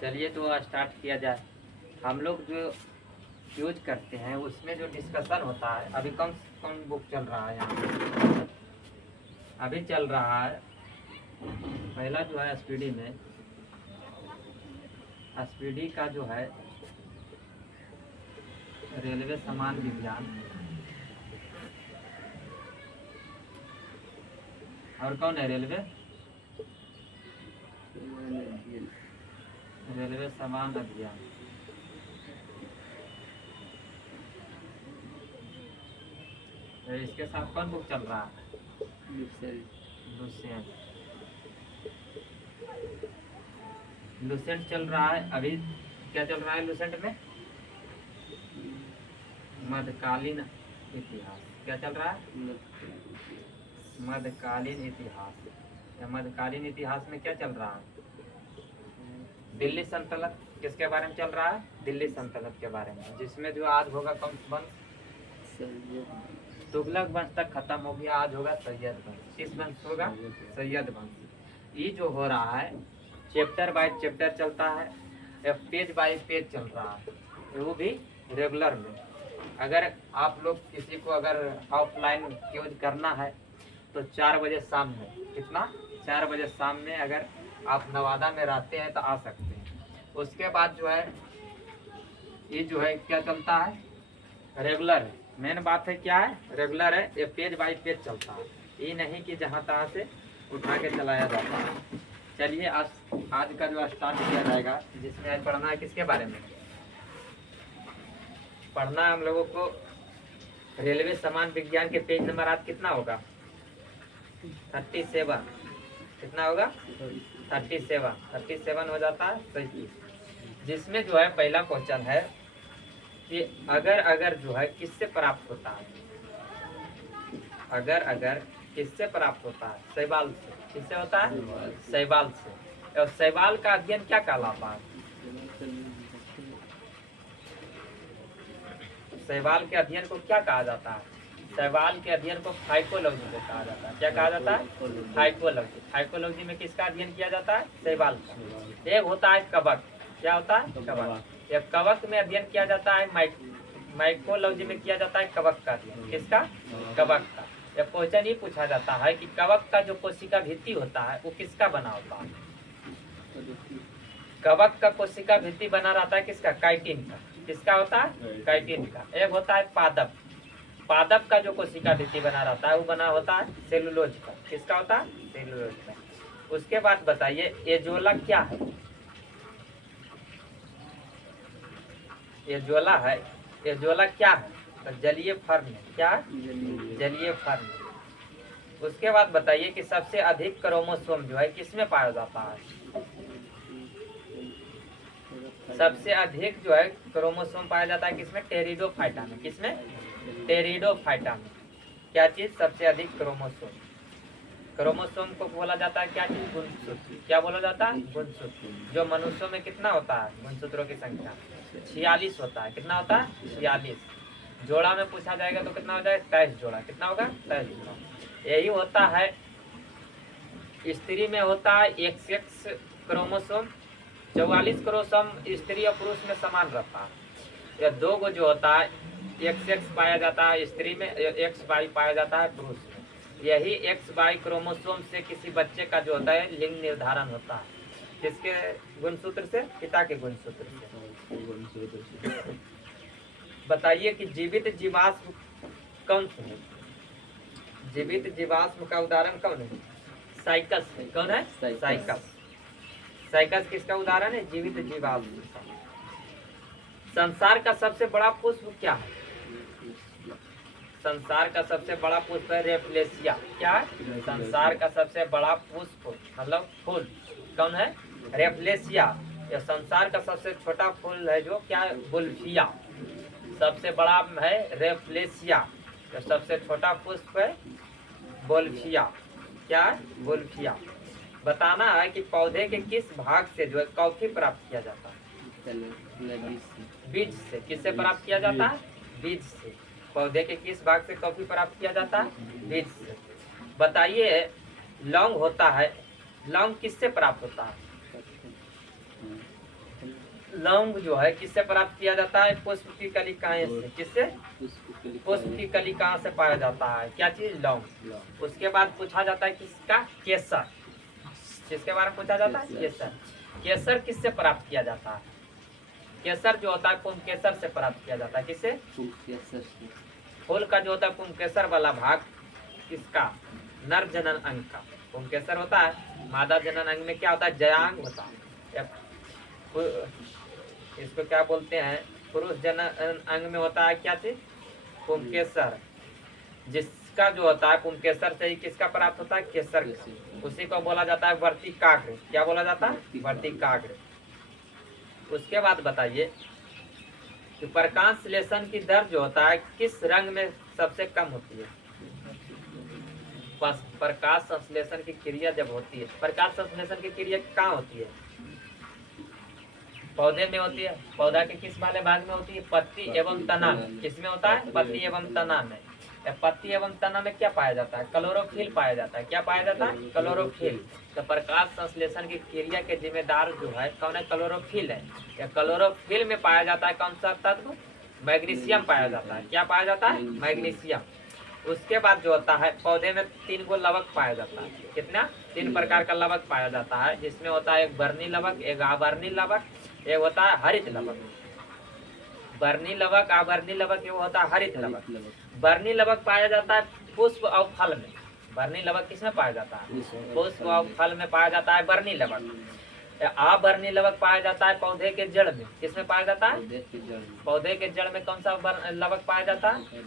चलिए तो स्टार्ट किया जाए। हम लोग जो यूज करते हैं उसमें जो डिस्कशन होता है, अभी कौन कौन बुक चल रहा है यहाँ पे? अभी चल रहा है पहला जो है एसपीडी में, एसपीडी का जो है रेलवे सामान विज्ञान, और कौन है रेलवे सामान अभियान। तो इसके साथ कौन बुक चल रहा है? लुसेंट। लुसेंट चल रहा है अभी। क्या चल रहा है लुसेंट में? मध्यकालीन इतिहास। क्या चल रहा है? मध्यकालीन इतिहास। या मध्यकालीन इतिहास में क्या चल रहा है? दिल्ली सल्तनत किसके बारे में चल रहा है? दिल्ली सल्तनत के बारे में, जिसमें जो आज होगा कौन वंश? तुगलक वंश तक खत्म हो गया, आज होगा सैयद वंश। किस वंश होगा? सैयद वंश। ये जो हो रहा है चैप्टर बाय चैप्टर चलता है या पेज बाय पेज चल रहा है, वो भी रेगुलर में। अगर आप लोग किसी को अगर ऑफलाइन यूज करना है तो 4 बजे शाम में, कितना? 4 बजे शाम में अगर आप नवादा में रहते हैं तो आ सकते हैं। उसके बाद जो है ये जो है क्या चलता है? रेगुलर है। मेन बात है क्या है? रेगुलर है, ये पेज बाय पेज चलता है, ये नहीं कि जहाँ तहाँ से उठा के चलाया जाता है। चलिए आज का जो स्टार्ट किया जाएगा, जिसमें आज पढ़ना है किसके बारे में? पढ़ना है हम लोगों को रेलवे सामान विज्ञान के पेज नंबर आज कितना होगा? 37। कितना होगा? 37 हो जाता है 37। जिसमें जो है पहला क्वेश्चन है कि अगर जो है किससे प्राप्त होता है? अगर किससे प्राप्त होता है? शैवाल से। किससे होता है? शैवाल से। और शैवाल का अध्ययन क्या कहलाता है? शैवाल के अध्ययन को क्या कहा जाता है? शैवाल के अध्ययन को फाइकोलॉजी में कहा जाता है। क्या कहा जाता है? फाइकोलॉजी। फाइकोलॉजी में किसका अध्ययन किया जाता है? शैवाल का। एक होता है कवक। क्या होता है? कवक। एक कवक में अध्ययन किया जाता है, माइकोलॉजी में किया जाता है कवक का अध्ययन। किसका? कवक का। यह क्वेश्चन ही पूछा जाता है कि कवक का जो कोशिका भित्ति होता है वो किसका बना होता है? कवक का कोशिका भित्ति बना रहता है किसका? काइटिन का। किसका होता है? काइटिन का। एक होता है पादप। पादप का जो कोशिका भित्ति बना रहता है वो बना होता है सेलुलोज का। किसका होता है? सेलुलोज का। उसके बाद बताइए एजोला क्या है? एजोला है। एजोला क्या है? तो जलीय फर्न। क्या? जलीय फर्न। उसके बाद बताइए कि सबसे अधिक क्रोमोसोम जो है किसमें पाया जाता है? सबसे अधिक जो है क्रोमोसोम पाया जाता है किसमें? टेरिडोफाइटा में। किसमें? टेरिडोफाइटा में। क्या चीज? सबसे अधिक क्रोमोसोम। क्रोमोसोम को बोला जाता है क्या चीज? गुणसूत्र। क्या बोला जाता है? गुणसूत्र। जो मनुष्यों में कितना होता है गुणसूत्रों की संख्या? 46 होता है। कितना होता है? 46। जोड़ा में पूछा जाएगा तो कितना हो जाएगा? 23 जोड़ा। कितना होगा? 23 जोड़ा। यही होता है। स्त्री में होता है XX क्रोमोसोम। 44 क्रोमोसोम स्त्री और पुरुष में समान रहता है। या 2 जो होता है XX पाया जाता है स्त्री में, XY पाया जाता है पुरुष में। यही XY क्रोमोसोम से किसी बच्चे का जो होता है लिंग निर्धारण होता है। किसके गुणसूत्र से? पिता के गुणसूत्र से। बताइए कि जीवित जीवाश्म कौन से? जीवित जीवाश्म का उदाहरण कौन है? साइकस है। कौन है? साइकस। साइकस किसका उदाहरण है? जीवित जीवाश्म। संसार का सबसे बड़ा पुष्प क्या है? संसार का सबसे बड़ा पुष्प है रेफ्लेसिया। क्या है? संसार का सबसे बड़ा पुष्प मतलब फूल कौन है? रेफ्लेसिया। यह संसार का सबसे छोटा फूल है जो क्या? बुल्फिया। सबसे बड़ा है रेफ्लेसिया, तो सबसे छोटा पुष्प है बोल्फिया। क्या है? बोल्फिया। बताना है कि पौधे के किस भाग से जो है कॉफी प्राप्त किया जाता है? बीज से। किससे प्राप्त किया जाता है? बीज से। पौधे के किस भाग से कॉफी प्राप्त किया जाता है? बीज से। बताइए लौंग होता है, लौंग किससे प्राप्त होता है? लौंग जो है किससे प्राप्त किया जाता है? पुष्प की कलिकाएं से। किससे? पुष्प की कलिकाओं से पाया जाता है क्या चीज? लौंग। उसके बाद पूछा जाता है किसका? केसर। किसके बारे में पूछा जाता है? केसर। केसर किससे प्राप्त किया जाता है? केसर जो होता है पुंकेसर से प्राप्त किया जाता है। किससे? फूल का जो होता है पुंकेसर वाला भाग किसका? नर जनन अंग का। पुंकेसर होता है मादा जनन अंग में क्या होता है? जयांग होता है। इसको क्या बोलते हैं? पुरुष जनन अंग में होता है क्या चीज? पुंकेसर। जिसका जो होता है पुंकेसर से ही किसका प्राप्त होता है? केसर। उसी को बोला जाता है वर्तिकाग्र। क्या बोला जाता है? वर्तिकाग्र। उसके बाद बताइए कि प्रकाश संश्लेषण की दर जो होता है किस रंग में सबसे कम होती है? प्रकाश संश्लेषण की क्रिया जब होती है, प्रकाश संश्लेषण की क्रिया कहाँ होती है? पौधे में होती है। पौधा के किस वाले भाग में होती है? पत्ती एवं तना में। किसमें होता है? पत्ती एवं तना में। पत्ती एवं तना में क्या पाया जाता है? क्लोरोफिल पाया जाता है। क्या पाया जाता है? क्लोरोफिल। तो प्रकाश संश्लेषण की क्रिया के जिम्मेदार जो है कौन है? क्लोरोफिल है। या क्लोरोफिल में पाया जाता है कौन सा तत्व? मैग्नीशियम पाया जाता है। क्या पाया जाता है? मैग्नीशियम। उसके बाद जो होता है पौधे में 3 गो लवक पाया जाता है। कितना? 3 प्रकार का लवक पाया जाता है, जिसमें होता है एक वर्णी लवक, एक आवर्णी लवक, एक होता है हरित लवक। वर्णी लवक, आवर्णी लवक, ये होता है हरित लवक। वर्णी लवक पाया जाता है पुष्प और फल में। वर्णी लवक किसमें पाया जाता है? पुष्प और फल में पाया जाता है वर्णी लवक। आवर्णी लवक पाया जाता है पौधे के जड़ में। किसमें पाया जाता है? पौधे के जड़ में कौन सा लवक पाया जाता है?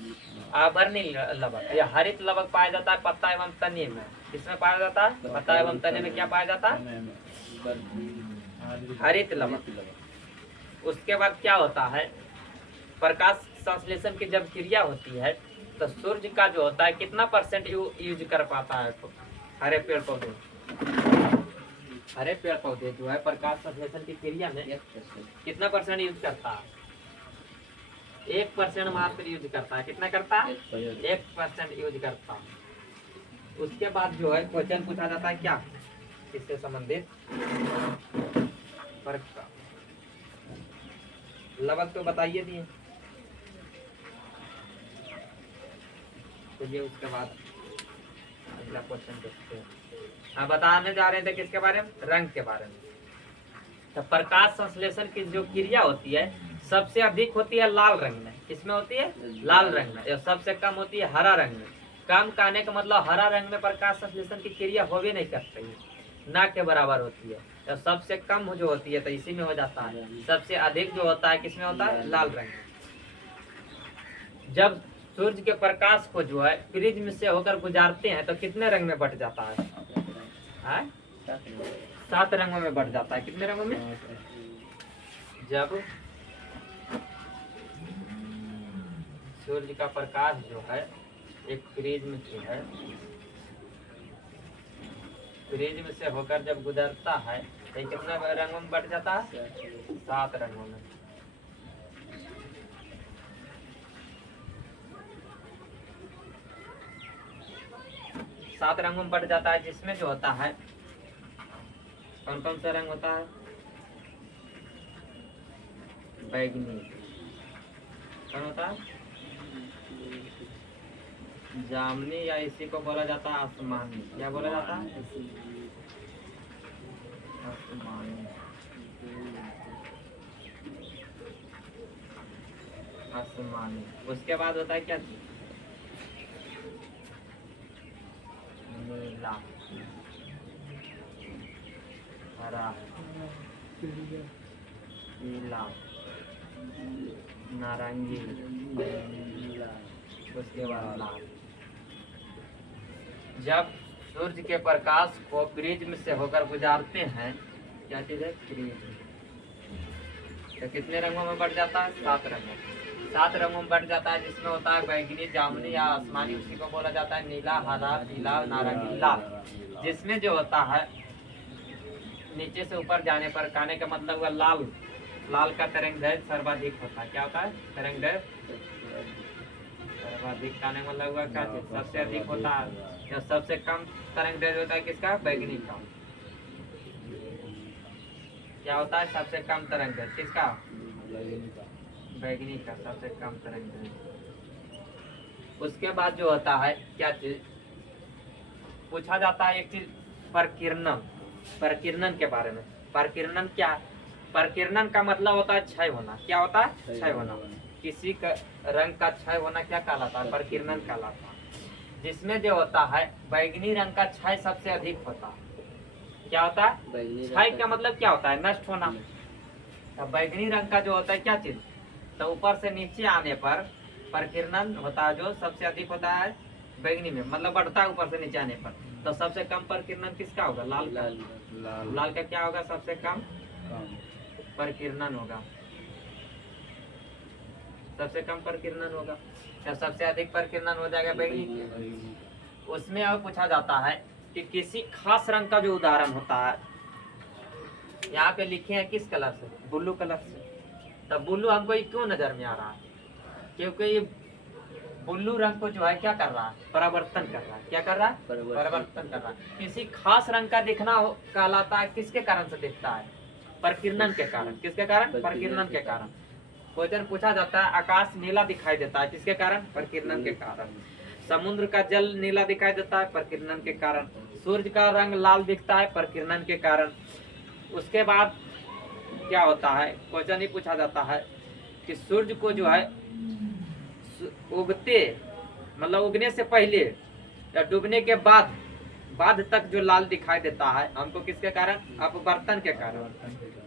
आवर्णी लवक। या हरित लवक पाया जाता है पत्ता एवं तने में। किसमें पाया जाता है? पत्ता एवं तने में क्या पाया जाता है? हरित लवक। उसके बाद क्या होता है? प्रकाश संश्लेषण की जब क्रिया होती है तो सूर्य का जो होता है कितना % यूज कर पाता है? तो हरे पेड़ पौधे, हरे पेड़ पौधे जो है प्रकाश संश्लेषण की क्रिया में कितना % यूज करता है? 1% मात्र यूज करता है। कितना करता है? 1% यूज करता है। उसके बाद जो है क्वेश्चन पूछा जाता है क्या? इससे संबंधित लवक तो बताइए दिए। चलिए उसके बाद अगला क्वेश्चन देखते हैं। हाँ, बताने जा रहे थे किसके बारे में? रंग के बारे में। तो प्रकाश संश्लेषण की जो क्रिया होती है सबसे अधिक होती है लाल रंग में। किसमें होती है? लाल रंग में। और सबसे कम होती है हरा रंग में। कम कहने का मतलब हरा रंग में प्रकाश संश्लेषण की क्रिया हो भी नहीं करती है, ना के बराबर होती है। तो सबसे कम जो होती है तो इसी में हो जाता है। सबसे अधिक जो होता है किसमें होता है? लाल रंग में। जब सूर्य के प्रकाश को जो है प्रिज्म से होकर गुजारते हैं तो कितने रंग में बट जाता है? 7 रंगों में बढ़ जाता है। कितने रंगों में? जब सूर्य का प्रकाश जो है एक प्रिज्म जो है प्रिज्म से होकर जब गुजरता है तो कितने रंगों में बढ़ जाता है? 7 रंगों में। सात रंगों में बढ़ जाता है, जिसमें जो होता है कौन कौन सा रंग होता है? बैगनी। कौन होता है? जामुनी, या इसी को बोला जाता है आसमानी। क्या बोला जाता है? आसमानी। आसमानी। उसके बाद होता है क्या? नीला, हरा, पीला, नारंगी, उसके बाद लाल। जब सूर्य के प्रकाश को प्रिज्म से होकर गुजारते हैं, क्या चीज है? प्रिज्म। तो कितने रंगों में बढ़ जाता है? 7 रंगों। 7 रंगों में बढ़ जाता है, जिसमें होता है बैगनी, जामुनी या आसमानी। उसी को बोला जाता है नीला, हरा, पीला, नारंगी, लाल। जिसमें जो होता है नीचे से ऊपर जाने पर कहने का मतलब हुआ लाल। लाल का तरंगदैर्घ्य सर्वाधिक होता है। क्या होता है? तरंगदैर्घ्य सर्वाधिक कहने का मतलब हुआ क्या? सबसे अधिक होता है। या सबसे कम तरंगदैर्घ्य होता है किसका? बैगनी का। क्या होता है सबसे कम तरंग दैर्घ्य किसका? बैगनी का सबसे कम तरंग दैर्घ्य। उसके बाद जो होता है क्या चीज पूछा जाता है, एक चीज परकिरणन, परकिरणन के बारे में। परकिरणन क्या? परकिरणन का मतलब होता है क्षय होना। क्या होता है? क्षय होना। किसी का रंग का क्षय होना क्या कहलाता है? परकिरणन कहलाता है। जिसमें जो होता है बैगनी रंग का क्षय सबसे अधिक होता है। क्या होता है? क्षय का मतलब क्या होता है? नष्ट होना। तो बैगनी रंग का जो होता है क्या चीज, तो ऊपर से नीचे आने पर परकिरणन होता है जो सबसे अधिक होता है बैगनी में, मतलब बढ़ता है ऊपर से नीचे आने पर। तो सबसे कम परकिरणन किसका होगा? लाल का। लाल का क्या होगा? सबसे कम परकिरणन होगा, सबसे कम परकिरणन होगा। तो सबसे अधिक परकिरणन हो जाएगा बैगनी। उसमें और पूछा जाता है कि किसी खास रंग का जो उदाहरण होता है, यहाँ पे लिखे हैं किस कलर से? ब्लू कलर से। तब ब्लू हमको ये क्यों नजर में आ रहा है? क्योंकि ये ब्लू रंग को जो है क्या कर रहा है? परिवर्तन कर रहा है। क्या कर रहा है? परिवर्तन कर रहा है। किसी खास रंग का दिखना कहलाता है किसके कारण से दिखता है? परकिरणन के कारण। किसके कारण? परकिरणन के कारण। क्वेश्चन पूछा जाता है आकाश नीला दिखाई देता है किसके कारण? परकिरणन के कारण। समुद्र का जल नीला दिखाई देता है परकिरणन के कारण। सूर्य का रंग लाल दिखता है परकिरणन के कारण। उसके बाद क्या होता है, क्वेश्चन ही पूछा जाता है कि सूर्य को जो है उगते मतलब उगने से पहले या डूबने के बाद तक जो लाल दिखाई देता है हमको किसके कारण? अपवर्तन के कारण।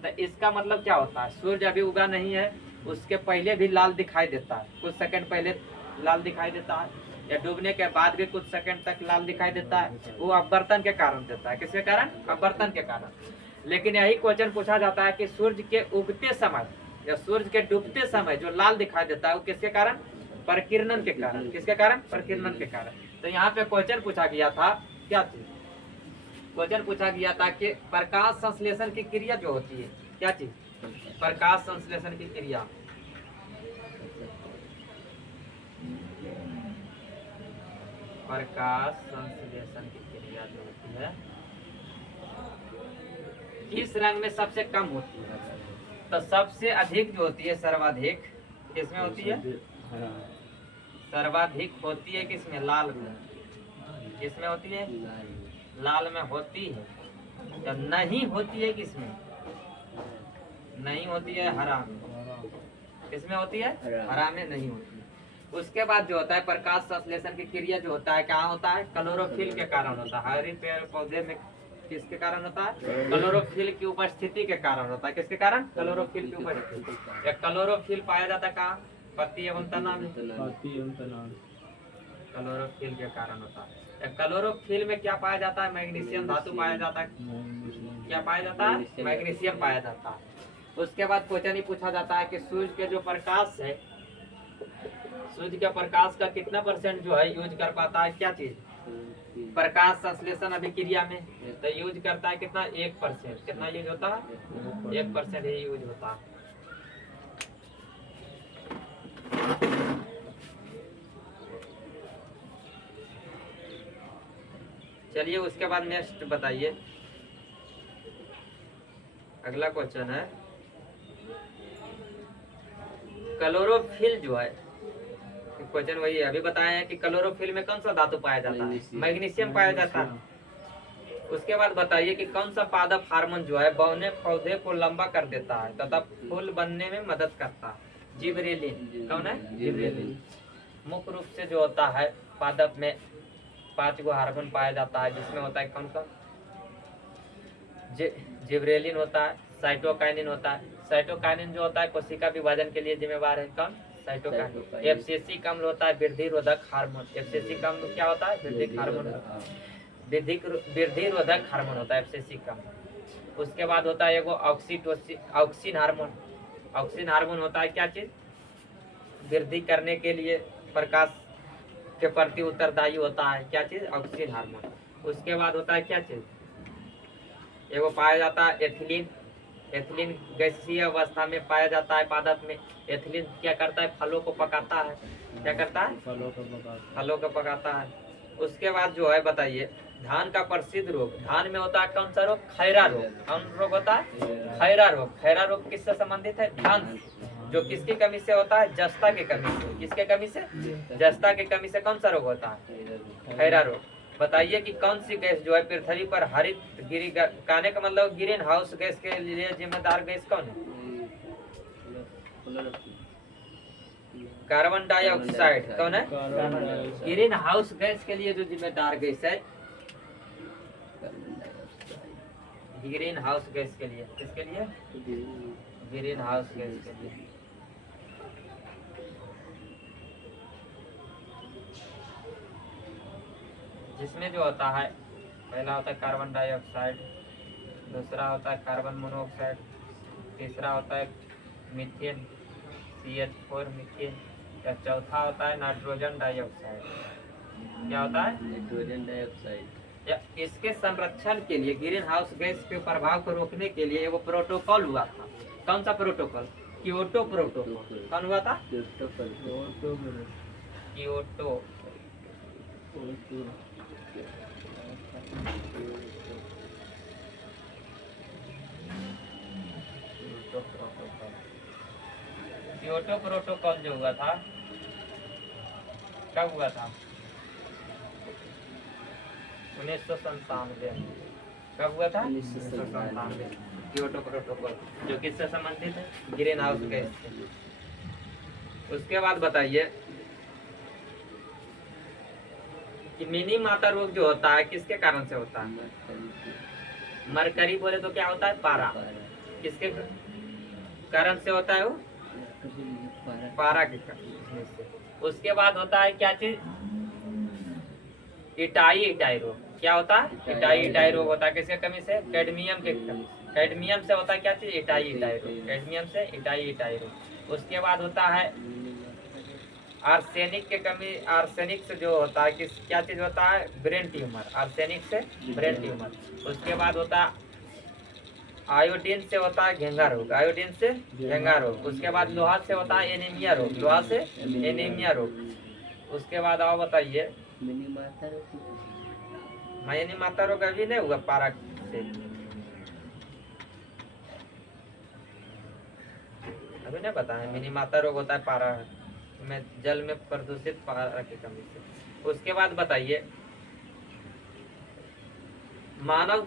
तो इसका मतलब क्या होता है? सूर्य अभी उगा नहीं है, उसके पहले भी लाल दिखाई देता है, कुछ सेकंड पहले लाल दिखाई देता है, या डूबने के बाद भी कुछ सेकंड तक लाल दिखाई देता है। वो अपवर्तन के कारण देता है। किसके कारण? अपवर्तन के कारण। लेकिन यही क्वेश्चन पूछा जाता है कि सूर्य के उगते समय या सूर्य के डूबते समय जो लाल दिखाई देता है वो किसके कारण? परकिरणन के कारण। किसके कारण? परकिरणन के कारण। तो यहाँ पे क्वेश्चन पूछा गया था क्या चीज? क्वेश्चन पूछा गया था कि प्रकाश संश्लेषण की क्रिया जो होती है क्या चीज? प्रकाश संश्लेषण की क्रिया। प्रकाश संश्लेषण की क्रिया जो होती है किस रंग में सबसे कम होती है? तो सबसे अधिक जो होती है सर्वाधिक किसमें होती है? सर्वाधिक होती है किसमें? लाल में। किसमें होती है? लाल में होती है। या नहीं होती है किसमें? नहीं होती है हरा में। किसमें होती है? हरा में नहीं होती है। उसके बाद जो होता है प्रकाश संश्लेषण की क्रिया जो होता है कहाँ होता है? क्लोरोफिल के कारण होता है। हरे पेड़ पौधे में किसके कारण होता है? क्लोरोफिल की उपस्थिति के कारण होता है। किसके कारण? क्लोरोफिल की उपस्थिति। या क्लोरोफिल पाया जाता है कहाँ? पत्ती एवं तना में। क्लोरोफिल के कारण होता है। क्लोरोफिल में क्या पाया जाता है? मैग्नीशियम धातु पाया जाता है। क्या पाया जाता है? मैग्नीशियम पाया जाता है। उसके बाद क्वेश्चन ही पूछा जाता है कि सूर्य के जो प्रकाश है, सूर्य के प्रकाश का कितना परसेंट जो है यूज कर पाता है क्या चीज? प्रकाश संश्लेषण अभिक्रिया में तो यूज करता है कितना? 1%। कितना यूज होता है? 1% ही यूज होता है। चलिए उसके बाद नेक्स्ट बताइए। अगला क्वेश्चन है क्लोरोफिल जो है, क्वेश्चन वही है अभी बताया है कि क्लोरोफिल में कौन सा धातु पाया जाता है? मैग्नीशियम पाया जाता है। उसके बाद बताइए कि कौन सा पादप हार्मोन जो है बौने पौधे को लंबा कर देता है तथा फूल बनने में मदद करता है? जिबरेलिन। कौन है? जिबरेलिन। मुख्य रूप से जो होता है पादप में 5 गो हार्मोन पाया जाता है, जिसमें होता है कौन कौन? जिबरेलिन होता है, साइटोकाइनिन होता है। साइटोकाइनिन जो होता है कोशिका विभाजन के लिए जिम्मेवार है। कौन? साइटोकाइनिन। एफसीसी अम्ल होता है वृद्धि रोधक हार्मोन। एफसीसी अम्ल क्या होता है? वृद्धि हार्मोन। वृद्धि रोधक हार्मोन होता है एफसीसी अम्ल। उसके बाद होता है एगो ऑक्सीन हार्मोन। ऑक्सीन हार्मोन होता है क्या चीज? वृद्धि करने के लिए प्रकाश के प्रति उत्तरदायी होता है। क्या चीज? Oxygen hormone. उसके बाद होता है क्या चीज? एगो पाया जाता है एथिलीन। एथिलीन गैसीय अवस्था में पाया जाता है पादप में। एथिलीन क्या करता है? फलों को पकाता है। क्या करता है? फलों को पकाता है। उसके बाद जो है बताइए धान का प्रसिद्ध रोग, धान में होता है कौन सा रोग? खैरा रोग। कौन रोग होता है? खैरा रोग। खैरा रोग किससे संबंधित है? धान से। जो किसकी कमी से होता है? जस्ता की कमी से। किसके कमी से? जस्ता की कमी से कौन सा रोग होता है? खैरा रोग। बताइए कि कौन सी गैस जो है पृथ्वी पर हरित गिरी कहने का मतलब ग्रीन हाउस गैस के लिए जिम्मेदार गैस कौन है? Carbon dioxide. कौन है? ग्रीन हाउस गैस के लिए जो जिम्मेदार गैस है, ग्रीन हाउस गैस के लिए। किसके लिए? ग्रीन हाउस गैस के लिए। जिसमें जो होता है, पहला होता है कार्बन डाइऑक्साइड, दूसरा होता है कार्बन मोनोऑक्साइड, तीसरा होता है मीथेन CH4 मीथेन, या चौथा होता है नाइट्रोजन डाइऑक्साइड। क्या होता है? Nitrogen dioxide. या इसके संरक्षण के लिए, ग्रीन हाउस गैस के प्रभाव को रोकने के लिए वो प्रोटोकॉल हुआ था। कौन सा प्रोटोकॉल? Kyoto protocol. कौन हुआ था? क्योटो। क्योटो प्रोटोकॉल जो हुआ था, कब हुआ था? 1997। कब हुआ था? 1997। क्योटो प्रोटोकॉल जो किससे संबंधित है? ग्रीन हाउस गैस से। उसके बाद बताइए कि मिनी माता रोग जो होता है किसके कारण से होता है? मरकरी बोले तो क्या होता है? पारा। किसके कारण से होता है वो? पारा के कारण से। उसके बाद होता है क्या चीज? इटाई रोग। क्या होता है? इटाई रोग होता है किसके कमी से? कैडमियम के कमी। कैडमियम से होता है क्या चीज? इटाई रोग। कैडमियम से इटाई रोग। उसके बाद होता है आर्सेनिक के कमी। आर्सेनिक से जो होता है किस क्या चीज होता है? Brain tumour. आर्सेनिक से ब्रेन ट्यूमर। उसके बाद होता है आयोडीन से होता है घेंगा रोग। आयोडीन से घेंगा रोग। उसके बाद लोहा से होता है एनीमिया रोग। लोहा से एनीमिया रोग। उसके बाद आओ बताइए, मिनी माता रोग अभी नहीं हुआ पारा से? अभी नहीं पता है? मिनी माता रोग होता है पारा में, जल में प्रदूषित पारा की कमी से। उसके बाद बताइए मानव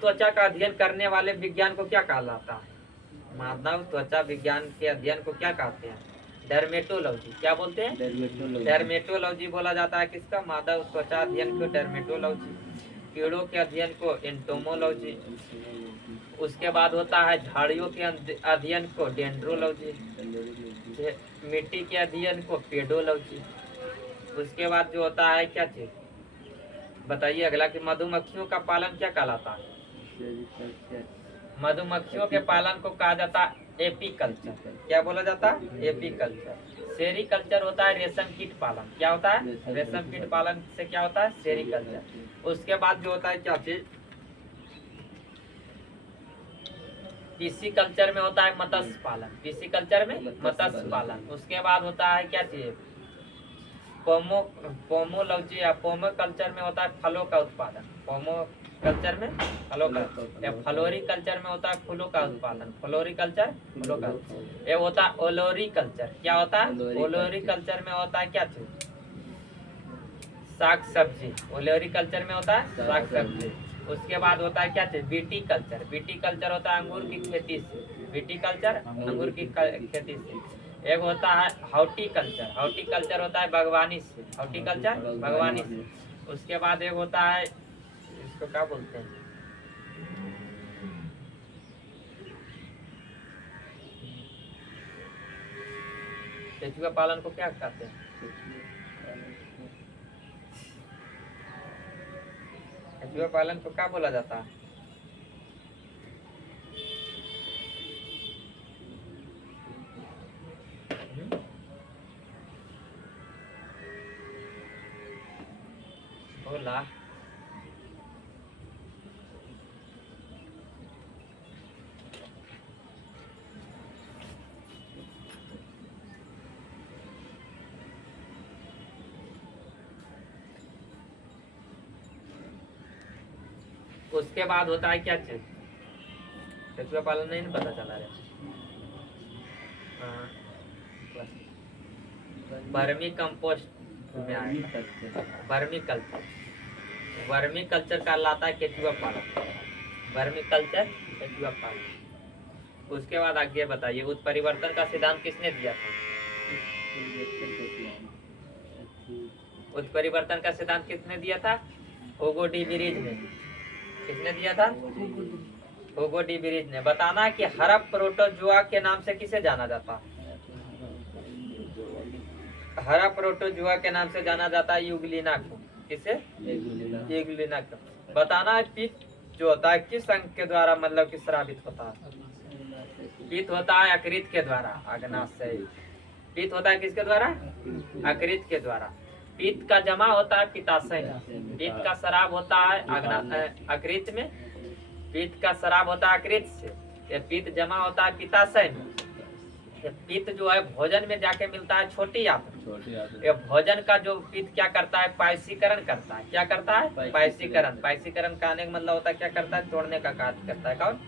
त्वचा का अध्ययन करने वाले विज्ञान को क्या कहलाता है? मानव त्वचा विज्ञान के अध्ययन को क्या कहते हैं? डर्मेटोलॉजी। क्या बोलते हैं? डर्मेटोलॉजी बोला जाता है किसका? मानव त्वचा अध्ययन को डर्मेटोलॉजी। कीड़ों के अध्ययन को एंटोमोलॉजी। उसके बाद होता है झाड़ियों के अध्ययन को डेंड्रोलॉजी। मिट्टी के अध्ययन को पेडोलॉजी। उसके बाद जो होता है क्या चीज बताइए अगला कि मधुमक्खियों का पालन क्या कहलाता है? मधुमक्खियों के पालन को कहा जाता है एपीकल्चर। क्या बोला जाता है? एपीकल्चर। सेरीकल्चर होता है रेशम कीट पालन। क्या होता है? रेशम कीट पालन से क्या होता है? सेरीकल्चर। उसके बाद जो होता है क्या चीज? पिसीकल्चर में होता है मत्स्य पालन। पिसीकल्चर में मत्स्य पालन। उसके बाद होता है क्या चीज? पोमोलॉजी या पोमोकल्चर में होता है फलों का उत्पादन। पोमोकल्चर में फलों का, या फ्लोरिकल्चर में होता है फूलों का उत्पादन। फ्लोरिकल्चर फूलों का। ये होता है ओलोरिकल्चर। क्या होता है? ओलोरिकल्चर में होता है क्या चीज? साग सब्जी। ओलोरिकल्चर में होता है साग सब्जी। उसके बाद होता है क्या चीज? विटीकल्चर। विटीकल्चर होता है अंगूर की खेती से। विटीकल्चर अंगूर की खेती से। एक होता है हॉर्टिकल्चर। हॉर्टिकल्चर होता है बागवानी से। हॉर्टिकल्चर बागवानी से। उसके बाद एक होता है, इसको क्या बोलते हैं? केंचुआ पालन को क्या कहते हैं? केंचुआ पालन को क्या बोला जाता है? बोला उसके बाद होता है क्या चीज, केचुआ पालन नहीं पता चला रहा। वर्मी कंपोस्ट में आएगा, वर्मी कल्चर, वर्मी कल्चर कहलाता है केचुआ पालन, वर्मी कल्चर केचुआ पालन। उसके बाद आगे बताइए, उत्परिवर्तन का सिद्धांत किसने दिया था? उत्परिवर्तन का सिद्धांत किसने दिया था? हुगो डी विरीज ने। किसने दिया था? हुगो डी विरीज ने। बताना है कि हड़प प्रोटोजुआ के नाम से किसे जाना जाता? हड़प प्रोटोजुआ के नाम से जाना जाता है यूग्लिना को। किसे? यूग्लिना को। बताना है पित्त जो होता है किस अंग के द्वारा मतलब कि स्रावित होता है? पित्त होता है यकृत के द्वारा, अग्नाशय। पित्त होता है किसके द्वारा? यकृत के द्वारा। पित्त का जमा होता है पित्ताशय में, पित्त का शराब होता है यकृत में, पित्त का शराब होता है यकृत से, ये पित्त जमा होता है पित्ताशय में। ये पित्त जो है भोजन में जाके मिलता है छोटी आंत। ये भोजन का जो पित्त क्या करता है? पायसीकरण करता है। क्या करता है? पायसीकरण। पायसीकरण कहने का मतलब होता है क्या करता है? तोड़ने का कार्य करता है। कौन?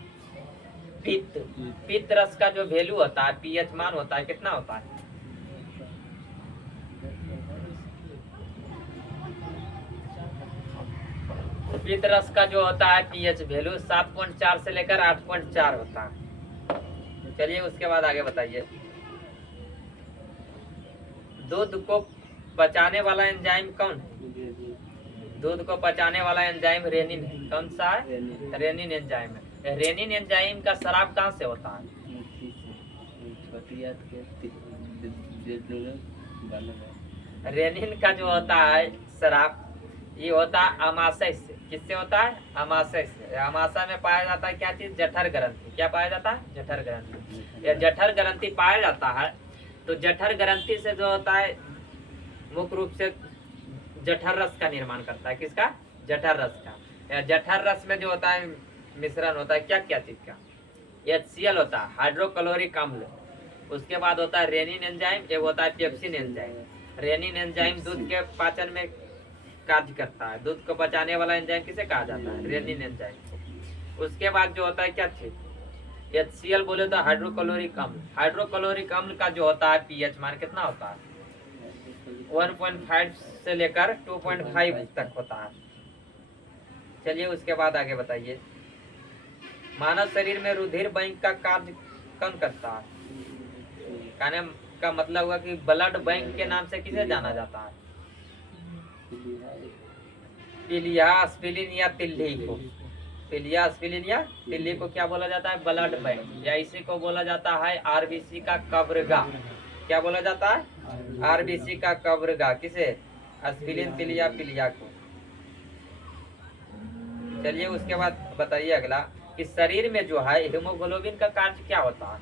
पित्त। पित्त रस का जो वैल्यू होता है, पीएच मान होता है, कितना होता है? पित्त रस का जो होता है पीएच वैल्यू 7.4 से लेकर 8.4 होता है। चलिए उसके बाद आगे बताइए। दूध को पचाने वाला एंजाइम कौन है? दूध को पचाने वाला एंजाइम रेनिन है। कौन सा है? रेनिन एंजाइम है। रेनिन एंजाइम का शराब कहाँ से होता है? रेनिन का जो होता है शराब, ये होता है अमाशय से। किससे होता है? अमाशय से। अमाशय में पाया जाता है क्या चीज? जठर ग्रंथि। क्या पाया जाता है? जठर ग्रंथि। यह जठर ग्रंथि पाया जाता है, तो जठर ग्रंथि से जो होता है मुख्य रूप से जठर रस का निर्माण करता है। किसका? जठर रस का। यह जठर रस में जो होता है मिश्रण होता है क्या क्या चीज का? HCl होता है, हाइड्रोक्लोरिक अम्ल। उसके बाद होता है रेनिन एंजाइम, एक होता है पेप्सिन एंजाइम। रेनिन एंजाइम दूध के पाचन में कार्य करता है। दूध को पचाने वाला एंजाइम किसे कहा जाता है? Renin enzyme. उसके बाद जो होता है क्या चीज? HCl बोले तो हाइड्रोक्लोरिक अम्ल। हाइड्रोक्लोरिक अम्ल का जो होता है पीएच मान कितना होता है? 1.5 से लेकर 2.5 तक होता है। चलिए उसके बाद आगे बताइए। मानव शरीर में रुधिर बैंक का कार्य कौन करता है? कहने का मतलब हुआ कि ब्लड बैंक के नाम से किसे जाना जाता है? पिलिया, एस्पिरिन या तिल्ली को। पिलिया, एस्पिरिन या तिल्ली को क्या बोला जाता है? Blood bank. या इसी को बोला जाता है आरबीसी का कब्रगाह। क्या बोला जाता है? आरबीसी का कब्रगाह। किसे? एस्पिरिन, तिलिया, पिलिया को। चलिए उसके बाद बताइए अगला कि शरीर में जो है हीमोग्लोबिन का कार्य क्या होता है?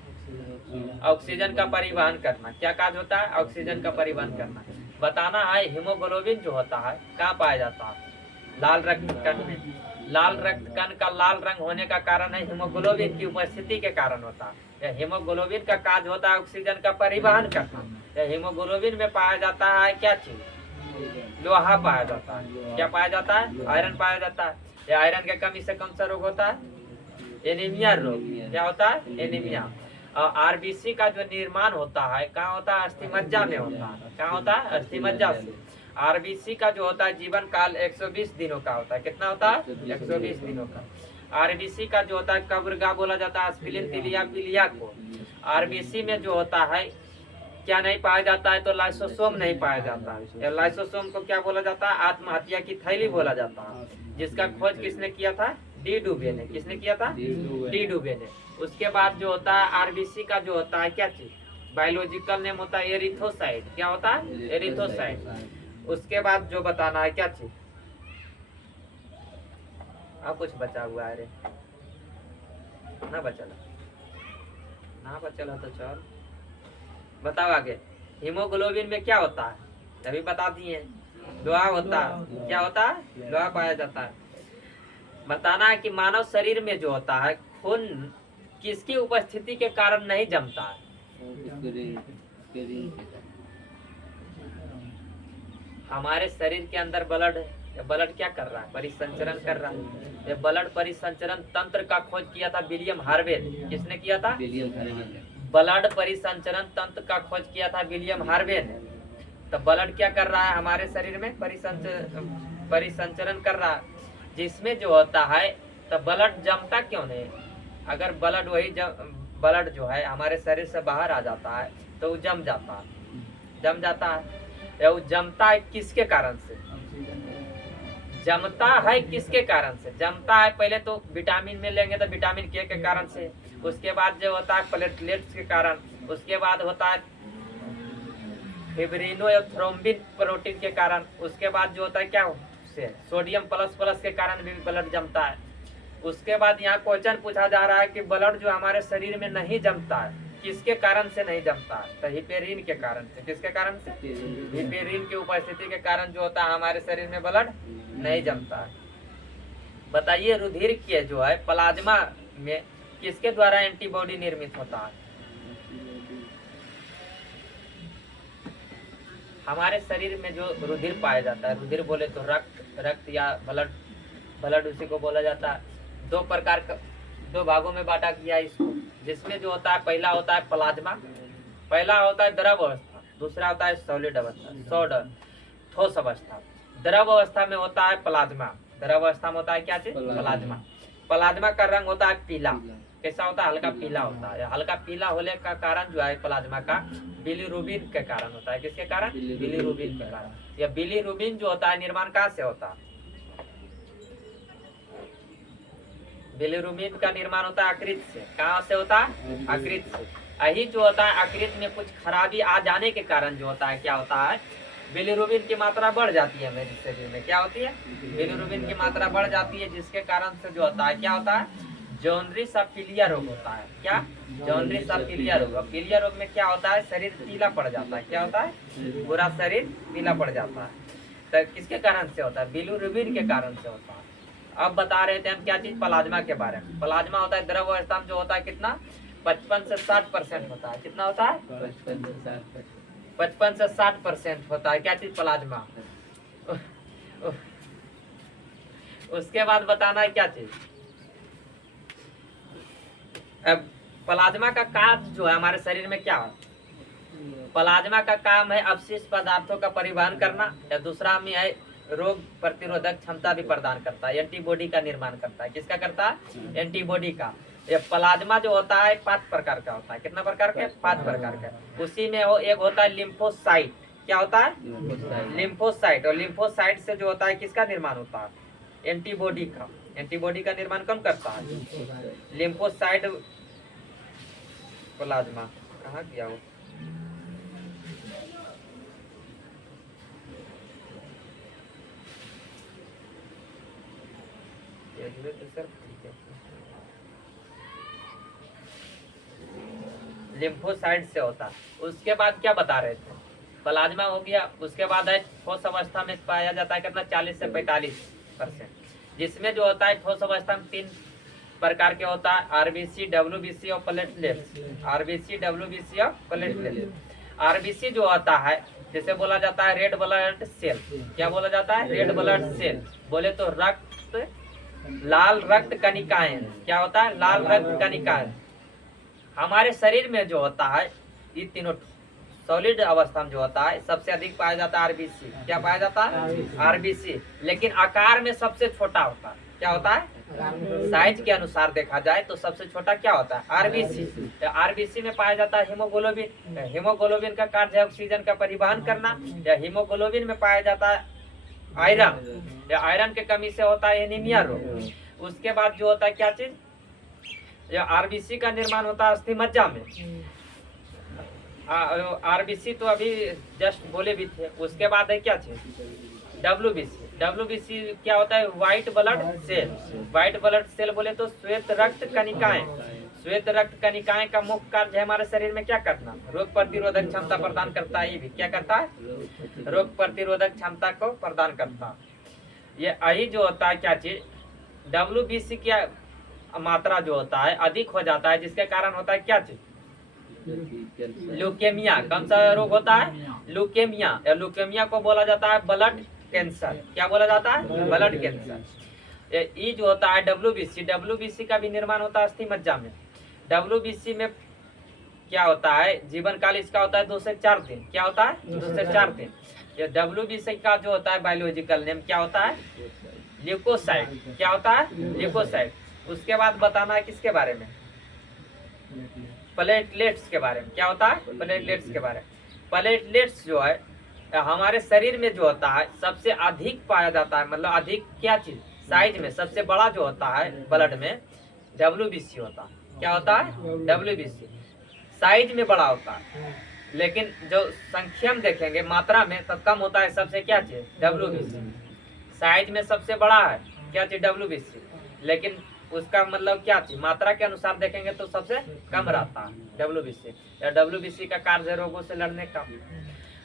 ऑक्सीजन का परिवहन करना। क्या कार्य होता है? ऑक्सीजन का परिवहन करना। बताना है हीमोग्लोबिन जो होता है कहाँ पाया जाता है? लाल रक्त कण में। लाल रक्त कण का लाल रंग होने का कारण है हीमोग्लोबिन की उपस्थिति के कारण होता है। हीमोग्लोबिन का कार्य होता है ऑक्सीजन का परिवहन करना। हीमोग्लोबिन में पाया जाता है क्या चीज? लोहा पाया जाता है। क्या पाया जाता है? आयरन पाया जाता है। आयरन के कमी से कौन सा रोग होता है? एनीमिया रोग। क्या होता है? एनीमिया। आरबीसी का जो निर्माण होता है कहाँ होता है? अस्थिमज्जा में होता है। कहाँ होता है? अस्थिमज्जा से। आरबीसी का जो होता है जीवन काल 120 दिनों का होता है। कितना होता है? 120 दिनों का। आरबीसी का जो होता है कब्रगाह बोला जाता है एस्पिरिन, तिलिया, पिलिया को। आरबीसी में जो होता है क्या नहीं पाया जाता है? तो लाइसोसोम नहीं पाया जाता है। लाइसोसोम को क्या बोला जाता है? आत्महत्या की थैली बोला जाता है, जिसका खोज किसने किया था? डी डुबे ने। किसने किया था? डी डुबे ने। उसके बाद जो होता है आरबीसी का जो होता है क्या चीज? बायोलॉजिकल नेम होता है एरिथ्रोसाइट। क्या होता है? एरिथ्रोसाइट। उसके बाद जो बताना है क्या चीज? अब कुछ बचा हुआ है रे, ना बचला, ना बचला तो चल बताओ आगे। हीमोग्लोबिन में क्या होता है? तभी बता दिए, लोहा होता है। क्या होता है? लोहा पाया जाता है। बताना है कि मानव शरीर में जो होता है खून किसकी उपस्थिति के कारण नहीं जमता है? हमारे शरीर के अंदर ब्लड ये ब्लड क्या कर रहा है? परिसंचरण कर रहा है। ये ब्लड परिसंचरण तंत्र का खोज किया था विलियम हार्वे। किसने किया था? William Harvey. ब्लड परिसंचरण तंत्र का खोज किया था विलियम हार्वे ने। तो ब्लड क्या कर रहा है हमारे शरीर में? परिसंचरण कर रहा है, जिसमें जो होता है तो ब्लड जमता क्यों नहीं? अगर ब्लड वही ब्लड जो है हमारे शरीर से बाहर आ जाता है तो वो जम जाता है। या वो जमता है किसके कारण से? जमता है किसके कारण से? जमता है पहले तो विटामिन में लेंगे तो विटामिन के कारण से, उसके बाद जो होता है प्लेटलेट्स के कारण, उसके बाद होता है फिब्रिनो या थ्रोम्बिन प्रोटीन के कारण, उसके बाद जो होता है क्या से सोडियम प्लस प्लस के कारण भी ब्लड जमता है। उसके बाद यहाँ क्वेश्चन पूछा जा रहा है कि ब्लड जो हमारे शरीर में नहीं जमता है किसके कारण से नहीं जमता है? तो हिपेरिन के कारण से। किसके कारण से? हिपेरिन की उपस्थिति के कारण जो होता है हमारे शरीर में ब्लड नहीं जमता है। बताइए रुधिर के जो है प्लाज्मा में किसके द्वारा एंटीबॉडी निर्मित होता है? हमारे शरीर में जो रुधिर पाया जाता है, रुधिर बोले तो रक्त या ब्लड उसी को बोला जाता है। दो प्रकार का, दो भागों में बांटा गया इसको, जिसमें जो होता है पहला होता है प्लाज्मा, पहला होता है द्रव अवस्था, दूसरा होता है सॉलिड अवस्था, ठोस अवस्था। द्रव अवस्था में होता है प्लाज्मा। द्रव अवस्था में होता है क्या चीज? प्लाज्मा। प्लाज्मा का रंग होता है पीला। कैसा होता है? हल्का पीला होता है। हल्का पीला होने का कारण जो है प्लाज्मा का बिलीरुबिन के कारण होता है। किसके कारण? बिलीरुबिन के कारण। यह बिलीरुबिन जो होता है निर्माण कहाँ से होता है? बिलीरुबिन का निर्माण होता है यकृत से। कहाँ से होता है? यकृत से। यही जो होता है यकृत में कुछ खराबी आ जाने के कारण जो होता है क्या होता है? बिलीरुबिन की मात्रा बढ़ जाती है मेरे शरीर में। क्या होती है? बिलीरुबिन की मात्रा बढ़ जाती है, जिसके कारण से जो होता है क्या होता है? जॉनडिस या पीलिया रोग होता है। क्या? जॉनडिस या पीलिया रोग। पीलिया रोग में क्या होता है? शरीर पीला पड़ जाता है। क्या होता है? पूरा शरीर पीला पड़ जाता है। तो किसके कारण से होता है? बिलीरुबिन के कारण से होता है। अब बता रहे थे हम क्या चीज? प्लाज्मा के बारे में। प्लाज्मा होता है द्रव अवस्था में जो होता है कितना? 55 से 60% होता है। कितना होता है? 55 से 60% होता है। क्या चीज? प्लाज्मा। उसके बाद बताना है क्या चीज? अब प्लाज्मा का काम जो है हमारे शरीर में क्या है? प्लाज्मा का काम है अवशिष्ट पदार्थों का परिवहन करना, या दूसरा में है रोग प्रतिरोधक क्षमता भी प्रदान करता है, एंटीबॉडी का निर्माण करता है। किसका करता है? एंटीबॉडी का। ये प्लाज्मा जो होता है 5 प्रकार का होता है। कितना प्रकार के? 5 प्रकार का। उसी में एक होता है लिम्फोसाइट। क्या होता है? लिम्फोसाइट। और लिम्फोसाइट से जो होता है किसका निर्माण होता है? एंटीबॉडी का। एंटीबॉडी का निर्माण कौन करता है? लिम्फोसाइट। प्लाज्मा कहाँ गया वो? लिम्फोसाइट से होता है। उसके बाद क्या बता रहे थे? प्लाज्मा हो गया। उसके बाद है ठोस अवस्था में पाया जाता है कितना? 40 से 45%, जिसमें जो होता है ठोस अवस्था में 3 प्रकार के होता है, आरबीसी, डब्ल्यूबीसी और प्लेटलेट्स। आरबीसी, डब्ल्यूबीसी और प्लेटलेट्स। आरबीसी जो होता है जैसे बोला जाता है रेड ब्लड सेल। क्या बोला जाता है? Red blood cell. बोले तो लाल रक्त कणिकाएं। क्या होता है? लाल रक्त कणिकाएं। हमारे शरीर में जो होता है ये तीनों सॉलिड अवस्था में जो होता है सबसे अधिक पाया जाता है आरबीसी। क्या पाया जाता है? आरबीसी। लेकिन आकार में सबसे छोटा होता है। क्या होता है? साइज के अनुसार देखा जाए तो सबसे छोटा क्या होता है? आरबीसी। आरबीसी में पाया जाता है हीमोग्लोबिन। हीमोग्लोबिन का कार्य है ऑक्सीजन का परिवहन करना। या हीमोग्लोबिन में पाया जाता है आयरन। या आयरन के कमी से होता है एनीमिया रोग। उसके बाद जो होता है क्या चीज? या आरबीसी का निर्माण होता है अस्थि मज्जा में। आरबीसी तो अभी जस्ट बोले भी थे। उसके बाद है क्या चीज? डब्ल्यूबीसी। डब्ल्यूबीसी क्या होता है? White blood cell. White blood cell बोले तो श्वेत रक्त कणिकाएं। श्वेत रक्त कणिकाएं का मुख्य कार्य है हमारे शरीर में क्या करना? रोग प्रतिरोधक क्षमता प्रदान करता है। ये भी क्या करता है? रोग प्रतिरोधक क्षमता को प्रदान करता है। ये यही जो होता है क्या चीज? डब्ल्यूबीसी की मात्रा जो होता है अधिक हो जाता है, जिसके कारण होता है क्या चीज? ल्यूकेमिया। कौन सा रोग होता है? ल्यूकेमिया। या ल्यूकेमिया को बोला जाता है ब्लड कैंसर, क्या बोला जाता है, ब्लड कैंसर। ई जो होता है डब्ल्यूबीसी, डब्ल्यूबीसी का भी निर्माण होता है अस्थि मज्जा में। डब्ल्यूबीसी में क्या होता है, जीवन काल इसका होता है 2 से 4 दिन। क्या होता है, 2 से 4 दिन। ये डब्ल्यूबीसी का जो होता है बायोलॉजिकल नेम क्या होता है, ल्यूकोसाइट। क्या होता है, ल्यूकोसाइट। उसके बाद बताना है किसके बारे में, प्लेटलेट्स के बारे में। क्या होता है, प्लेटलेट्स के बारे में। प्लेटलेट्स जो है हमारे शरीर में जो होता है सबसे अधिक पाया जाता है, मतलब अधिक क्या चीज, साइज में सबसे बड़ा जो होता है ब्लड में डब्ल्यूबीसी होता है। क्या होता है, डब्ल्यूबीसी साइज में बड़ा होता है, लेकिन जो संख्या में देखेंगे मात्रा में तब कम होता है सबसे क्या चीज, डब्ल्यूबीसी। साइज में सबसे बड़ा है क्या चीज, डब्ल्यूबीसी, लेकिन उसका मतलब क्या चीज, मात्रा के अनुसार देखेंगे तो सबसे कम रहता है डब्ल्यूबीसी। या डब्ल्यूबीसी का कार्य रोगों से लड़ने का।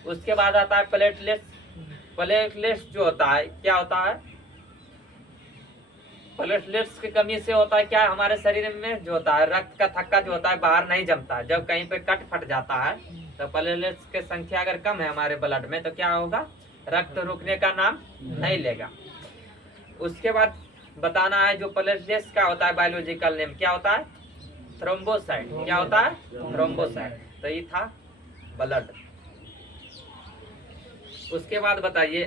उसके बाद आता है प्लेटलेट्स। प्लेटलेट्स जो होता है क्या होता है, प्लेटलेट्स की कमी से होता है क्या, हमारे शरीर में जो होता है रक्त का थक्का जो होता है बाहर नहीं जमता है। जब कहीं पे कट फट जाता है तो प्लेटलेट्स की संख्या अगर कम है हमारे ब्लड में तो क्या होगा, रक्त रुकने का नाम नहीं लेगा। उसके बाद बताना है जो प्लेटलेट्स का होता है बायोलॉजिकल नेम क्या होता है, थ्रोम्बोसाइट। क्या होता है, थ्रोम्बोसाइट। तो ये था ब्लड। उसके बाद बताइए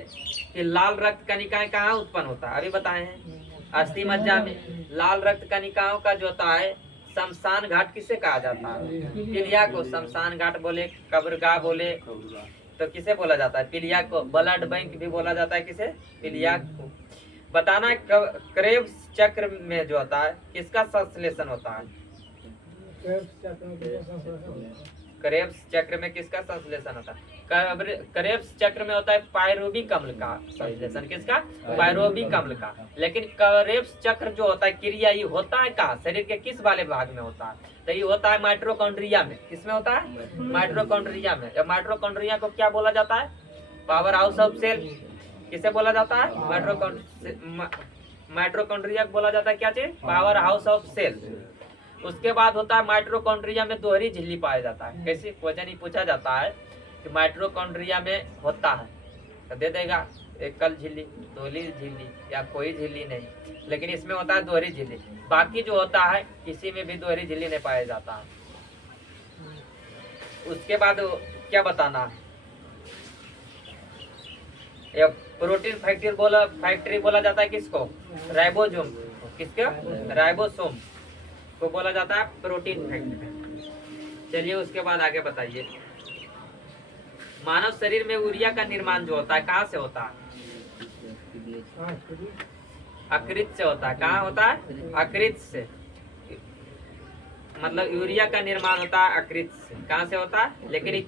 कि लाल रक्त कणिकाएं कहाँ उत्पन्न होता है, अभी बताए हैं अस्थि मज्जा में। लाल रक्त कणिकाओं का जो होता है शमशान घाट किसे कहा जाता है, पीलिया को। शमशान घाट बोले, कब्रगाह बोले तो किसे बोला जाता है, पीलिया को। ब्लड बैंक भी बोला जाता है किसे, पीलिया को। बताना क्रेब्स चक्र में जो होता है किसका संश्लेषण होता है, क्रेब्स चक्र में किसका संश्लेषण होता है, क्रेब्स चक्र में होता है पायरोबिक अम्ल का संश्लेषण। किसका, पायरोबिक अम्ल का। लेकिन क्रेब्स चक्र जो होता है क्रिया ये होता है कहाँ, शरीर के किस वाले भाग में होता है, तो ये होता है माइटोकॉन्ड्रिया में। किसमें होता है, माइटोकॉन्ड्रिया में। माइटोकॉन्ड्रिया को क्या बोला जाता है, पावर हाउस ऑफ सेल। किसे बोला जाता है, माइटोकॉन्ड्रिया बोला जाता है क्या चीज, पावर हाउस ऑफ सेल। उसके बाद होता है माइटोकॉन्ड्रिया में दोहरी झिल्ली पाया जाता है। कैसे, क्वेश्चन ही पूछा जाता है कि माइटोकॉन्ड्रिया में होता है तो दे देगा एकल झिल्ली, दोहरी झिल्ली या कोई झिल्ली नहीं, लेकिन इसमें होता है दोहरी झिल्ली। बाकी जो होता है किसी में भी दोहरी झिल्ली नहीं पाया जाता है। उसके बाद क्या बताना है, प्रोटीन फैक्ट्री बोला जाता है किसको, राइबोसोम। किसका, राइबोसोम को बोला जाता है प्रोटीन फैक्ट्री। चलिए उसके बाद आगे बताइए, मानव शरीर में यूरिया का निर्माण जो होता है कहाँ से होता है, अकृत से होता है। कहाँ होता है, अकृत से। मतलब यूरिया का निर्माण होता है अकृत से। कहाँ से होता है, लेकिन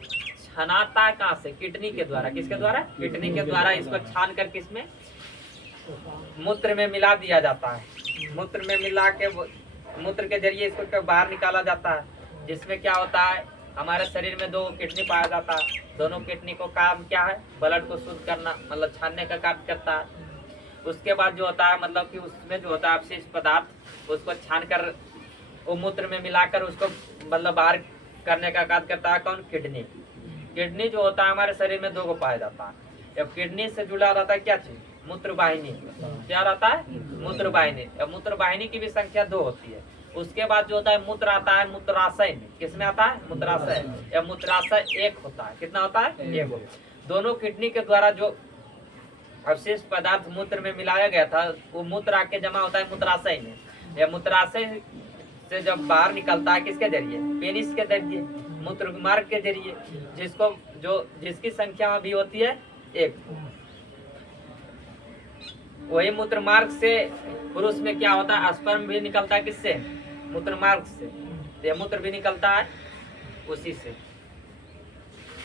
छनाता है कहाँ से, किडनी के द्वारा। किसके द्वारा, किडनी के द्वारा। इसको छान कर किसमें, मूत्र में मिला दिया जाता है। मूत्र में मिला के मूत्र के जरिए इसको बाहर निकाला जाता है, जिसमें क्या होता है हमारे शरीर में 2 किडनी पाया जाता है। दोनों किडनी को काम क्या है, ब्लड को शुद्ध करना, मतलब छानने का काम करता है। उसके बाद जो होता है मतलब कि उसमें जो होता है अवशिष्ट पदार्थ उसको छान कर वो मूत्र में मिलाकर उसको मतलब बाहर करने का कार्य करता है कौन, किडनी। किडनी जो होता है हमारे शरीर में 2 को पाया जाता है। जब किडनी से जुड़ा रहता है क्या चीज, मूत्र वाहिनी। क्या रहता है, मूत्र वाहिनी। मूत्र वाहिनी की भी संख्या 2 होती है। उसके बाद जो होता है मूत्र आता है मूत्राशय में। किसमें आता है, मूत्राशय। या मूत्राशय 1 होता है। कितना होता है, 1। दोनों किडनी के द्वारा जो अवशिष्ट पदार्थ मूत्र में मिलाया गया था वो मूत्र आके जमा होता है मूत्राशय में। या मूत्राशय से जब बाहर निकलता है किसके जरिए, पेनिस के जरिए, मूत्र मार्ग के जरिए, जिसकी संख्या भी होती है 1। वही मूत्र मार्ग से पुरुष में क्या होता है, स्पर्म भी निकलता है किससे, मूत्र मार्ग से। ये मूत्र भी निकलता है उसी से।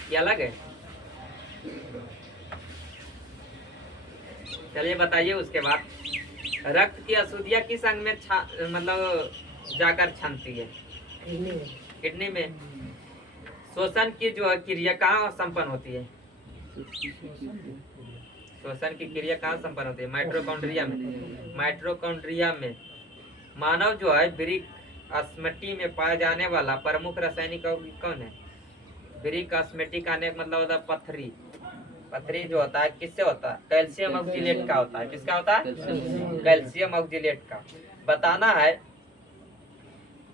क्या अलग है, चलिए बताइए। उसके बाद रक्त की अशुद्धियाँ किस अंग में मतलब जाकर छनती है, किडनी में। श्वसन की जो क्रिया कहाँ संपन्न होती है, श्वसन की क्रिया कहाँ संपन्न होती है, माइटोकॉन्ड्रिया में। माइटोकॉन्ड्रिया में मानव जो है वृक्क अस्मटी में पाया जाने वाला प्रमुख रासायनिक कौन है, वृक्क अस्मटी का मतलब होता है पथरी। पथरी जो होता है किससे होता है? कैल्शियम ऑक्जिलेट का होता है। किसका होता है? कैल्शियम ऑक्जिलेट का। बताना है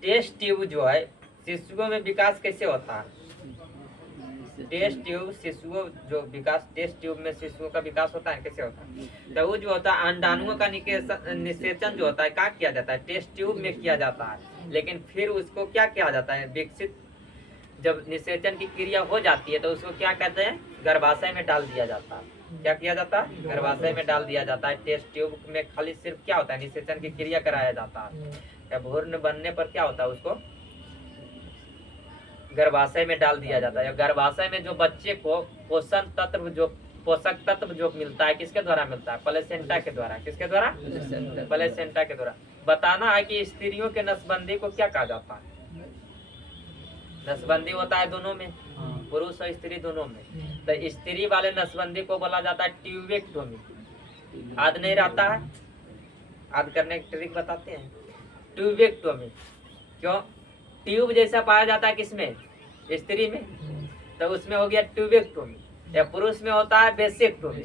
टेस्ट ट्यूब जो है शिशुओं में विकास कैसे होता है? टेस्ट ट्यूब शिशुओं जो विकास, टेस्ट ट्यूब में शिशुओं का विकास होता है, कैसे होता है? तो वो जो होता है अंडाणुओं का निषेचन जो होता है कहाँ किया जाता है? टेस्ट ट्यूब में किया जाता है। लेकिन फिर उसको क्या किया जाता है? विकसित जब निषेचन की क्रिया हो जाती है तो उसको क्या कहते हैं? गर्भाशय में डाल दिया जाता है। क्या किया जाता है? गर्भाशय में डाल दिया जाता है। टेस्ट ट्यूब में खाली सिर्फ क्या होता है? निषेचन की क्रिया कराया जाता है। या भ्रूण बनने पर क्या होता है? उसको गर्भाशय में डाल दिया जाता है। गर्भाशय में जो बच्चे को पोषण तत्व जो पोषक तत्व जो मिलता है किसके द्वारा मिलता है? प्लेसेंटा के द्वारा। किसके द्वारा? प्लेसेंटा के द्वारा। बताना है कि स्त्रियों के नसबंदी को क्या कहा जाता है? नसबंदी होता है दोनों में, पुरुष और स्त्री दोनों में। तो स्त्री वाले नसबंदी को बोला जाता है ट्यूबेक्टोमी। आद नहीं रहता है, आद करने की ट्रिक बताते हैं। ट्यूबेक्टोमी क्यों? ट्यूब जैसा पाया जाता है किसमें? स्त्री में, तो उसमें हो गया ट्यूबेक्टोमी। या पुरुष में होता है बेसेक्टोमी।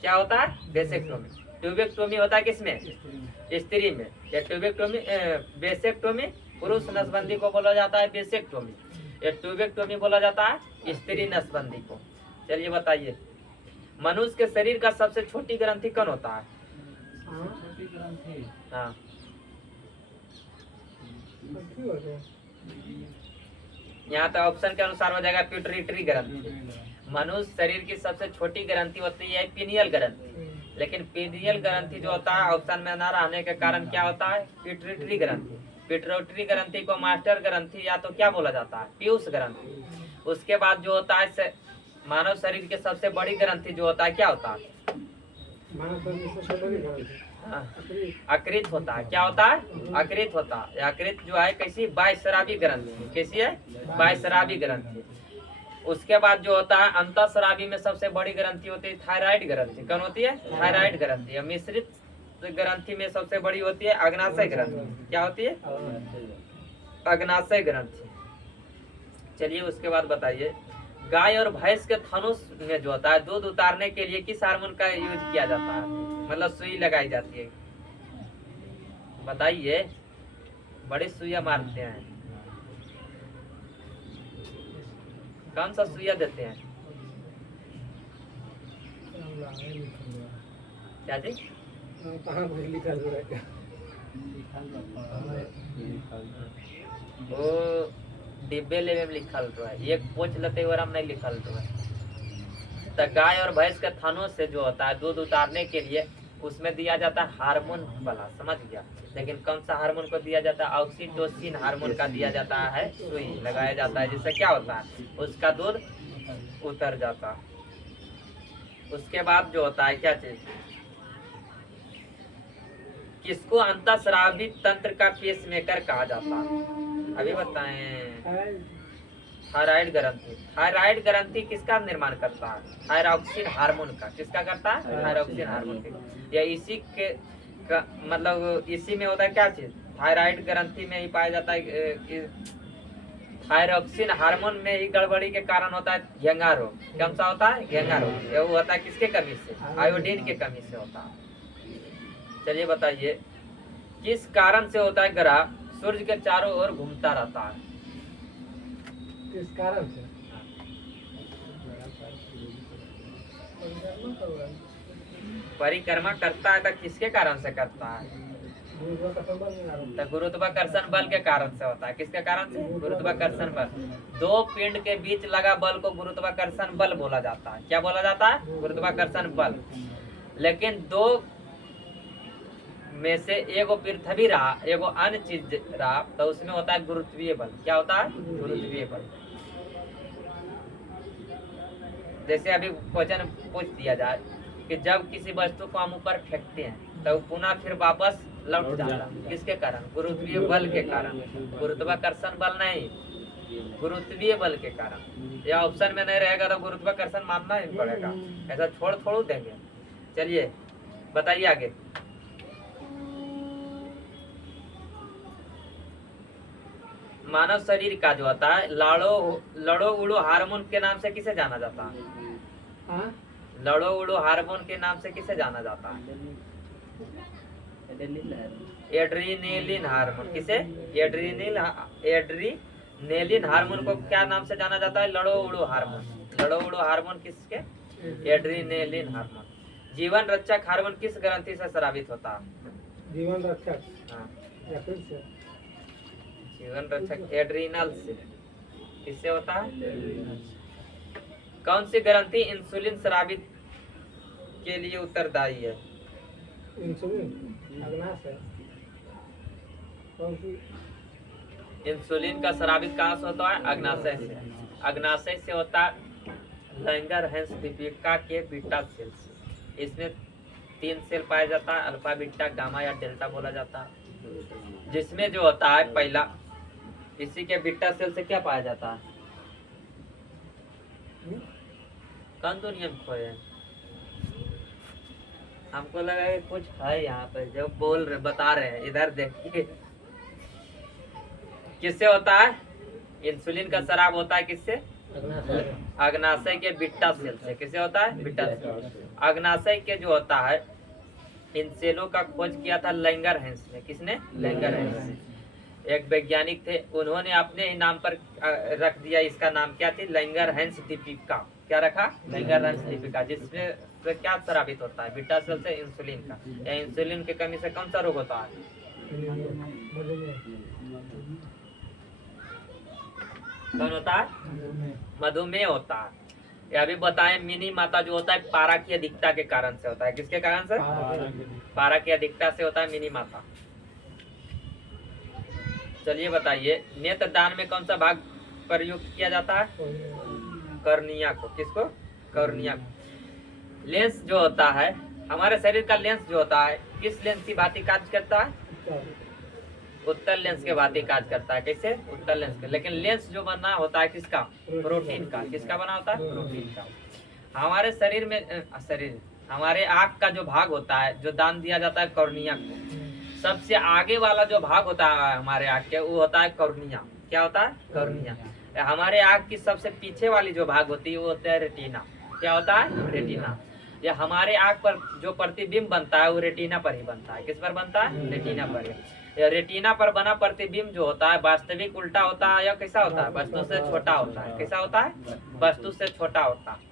क्या होता है? बेसेक्टोमी। ट्यूबेक्टोमी होता है किसमें? स्त्री में। या ट्यूबेक्टोमी बेसेक्टोमी पुरुष नसबंदी को बोला जाता है बेसेक्टोमी। या ट्यूबेक्टोमी बोला जाता है स्त्री नसबंदी को। चलिए बताइए, मनुष्य के शरीर का सबसे छोटी ग्रंथि कौन होता है? हाँ, यहाँ तो ऑप्शन के अनुसार हो जाएगा पिट्यूटरी ग्रंथि। मनुष्य शरीर की सबसे छोटी ग्रंथि होती है पीनियल ग्रंथि। लेकिन पीनियल ग्रंथि जो होता है ऑप्शन में न रहने के कारण क्या होता है? पिट्यूटरी ग्रंथि। पिट्यूटरी ग्रंथि को मास्टर ग्रंथि या तो क्या बोला जाता है? पीयूष ग्रंथि। उसके बाद जो होता है मानव शरीर के सबसे बड़ी ग्रंथि जो होता है क्या होता है? अकृत होता है। क्या होता है? अकृत होता है। अकृत जो है कैसी? बाह्यस्रावी ग्रंथि। कैसी है? बाह्यस्रावी ग्रंथि। उसके बाद जो होता है अंतःस्रावी में सबसे बड़ी ग्रंथि होती है थायराइड ग्रंथि। कौन होती है? थायराइड ग्रंथि। मिश्रित ग्रंथि में सबसे बड़ी होती है अग्नाशय ग्रंथि। क्या होती है? अग्नाशय ग्रंथि। चलिए उसके बाद बताइए, गाय और भैंस के थनों में जो होता है दूध उतारने के लिए किस हार्मोन का यूज किया जाता है? मतलब सुई लगाई जाती है। बताइए, बड़ी सुइया मारते हैं, कौन सा सुइया देते हैं? क्या जी? वो डिब्बे ले में लिखल तो है, एक पोछ लेते और हम नहीं लिखल तो है। तो गाय और भैंस के थनों से जो होता है दूध उतारने के लिए उसमें दिया जाता है हार्मोन वाला, समझ गया? लेकिन कौन सा हार्मोन को दिया जाता है? ऑक्सीटोसिन हार्मोन का दिया जाता है। सुई लगाया जाता है, जिससे क्या होता है? उसका दूध उतर जाता है। उसके बाद जो होता है क्या चीज? किसको अंतःस्रावी तंत्र का पेसमेकर कहा जाता है? अभी बताएं। थायराइड ग्रंथि। थायराइड ग्रंथि किसका निर्माण करता है? थायरॉक्सिन हार्मोन का। किसका करता है? थायरॉक्सिन हार्मोन के। या इसी के मतलब इसी में होता है क्या चीज? थायराइड ग्रंथि में ही पाया जाता है। थायरॉक्सिन हार्मोन में ही गड़बड़ी के कारण होता है घेंगा रोग। कौन सा होता है? घेंगा रोग। ये होता है किसके कमी से? आयोडीन के कमी से होता है। चलिए बताइए, किस कारण से होता है ग्रह सूर्य के चारों ओर घूमता रहता है? किस कारण से? परिक्रमा करता है तो किसके कारण से करता है? तो गुरुत्वाकर्षण बल के कारण से होता है। किसके कारण से? गुरुत्वाकर्षण बल। दो पिंड के बीच लगा बल को गुरुत्वाकर्षण बल बोला जाता है। क्या बोला जाता है? गुरुत्वाकर्षण बल। लेकिन दो में से एगो पृथ्वी रहा, एगो अन्य चीज रहा, तो उसमें होता है गुरुत्वीय बल। क्या होता है? गुरुत्वीय बल। जैसे अभी क्वेश्चन पूछ दिया जाए कि जब किसी वस्तु को हम ऊपर फेंकते हैं तो पुनः फिर वापस लौट जाता है, किसके कारण? गुरुत्वीय बल के कारण। गुरुत्वाकर्षण बल नहीं, गुरुत्वीय बल के कारण। यह ऑप्शन में नहीं रहेगा तो गुरुत्वाकर्षण मानना ही पड़ेगा, ऐसा छोड़ थोड़ू देंगे। चलिए बताइए आगे। मानव शरीर का जो होता है लड़ो उड़ो हार्मोन के नाम से किसे जाना जाता है? लड़ो उड़ो हार्मोन के नाम से किसे जाना जाता है? Adrenaline hormone. किसे? एड्रीनेलिन हार्मोन को क्या नाम से जाना जाता है? लड़ो उड़ो हार्मोन। लड़ो उड़ो हार्मोन किसके? Adrenaline hormone. जीवन रक्षक हार्मोन किस ग्रंथि से स्रावित होता है? जीवन रक्षक हाँ, या फिर से जीवन रक्षक एड्रीनल से। किससे होता है? कौन सी ग्रंथि इंसुलिन स्रावित के लिए उत्तरदायी है? इंसुलिन अग्नाशय। कौन सी? इंसुलिन का स्रावित कहाँ से होता है? अग्नाशय से। अग्नाशय से होता है लैंगरहैंस दीपिका के बीटा सेल से। इसमें 3 सेल पाया जाता है, अल्फा, बीटा, गामा या डेल्टा बोला जाता है। जिसमें जो होता है पहला, इसी के बीटा सेल से क्या पाया जाता है? कौन दुनिया में खोए हैं? हमको लगा कि कुछ है यहाँ पे जो बोल रहे, बता रहे हैं। इधर देखिए, किससे होता है? इंसुलिन का स्राव होता है किससे? अग्नाशय के बीटा सेल से। किससे होता है? Beta cell. अग्नाशय के जो होता है, इन सेलों का खोज किया था लैंगरहैंस ने। किसने? लैंगरहैंस ने। एक वैज्ञानिक थे, उन्होंने अपने ही नाम पर रख दिया। इसका नाम क्या थी? लैंगरहैंस दीपिका। क्या रखा? लैंगरहैंस दीपिका। जिसमें से क्या स्रावित होता है? बीटा सेल से इंसुलिन का। या इंसुलिन की कमी से कौन सा रोग होता है? कौन होता है? मधुमेह होता है। ये अभी बताएं, मिनी माता जो होता है पारा की अधिकता के कारण से होता है। किसके कारण से? पारा की अधिकता से होता है मिनी माता। चलिए बताइए, नेत्र दान में कौन सा भाग प्रयुक्त किया जाता है? कॉर्निया को। किसको? कॉर्निया को। लेंस जो होता है, हमारे शरीर का लेंस जो होता है, किस लेंस की भांति कार्य करता है? उत्तर लेंस के भांति कार्य करता है। कैसे? उत्तर लेंस के। लेकिन लेंस जो बना होता है किसका? प्रोटीन का। किसका बना होता है? प्रोटीन का। हमारे शरीर में हमारे आँख का जो भाग होता है, जो दान दिया जाता है कॉर्निया को। सबसे आगे वाला जो भाग होता है हमारे आँख के, वो होता है कॉर्निया। क्या होता है? कॉर्निया। हमारे आँख की सबसे पीछे वाली जो भाग होती है वो होता है रेटिना। क्या होता है? रेटिना। या हमारे आँख पर जो प्रतिबिंब बनता है वो रेटिना पर ही बनता है। किस पर बनता है? रेटिना पर ही। या रेटिना पर बना प्रतिबिंब जो होता है वास्तविक उल्टा होता है या कैसा होता है? वस्तु से छोटा होता है। कैसा होता है? वस्तु से छोटा होता है।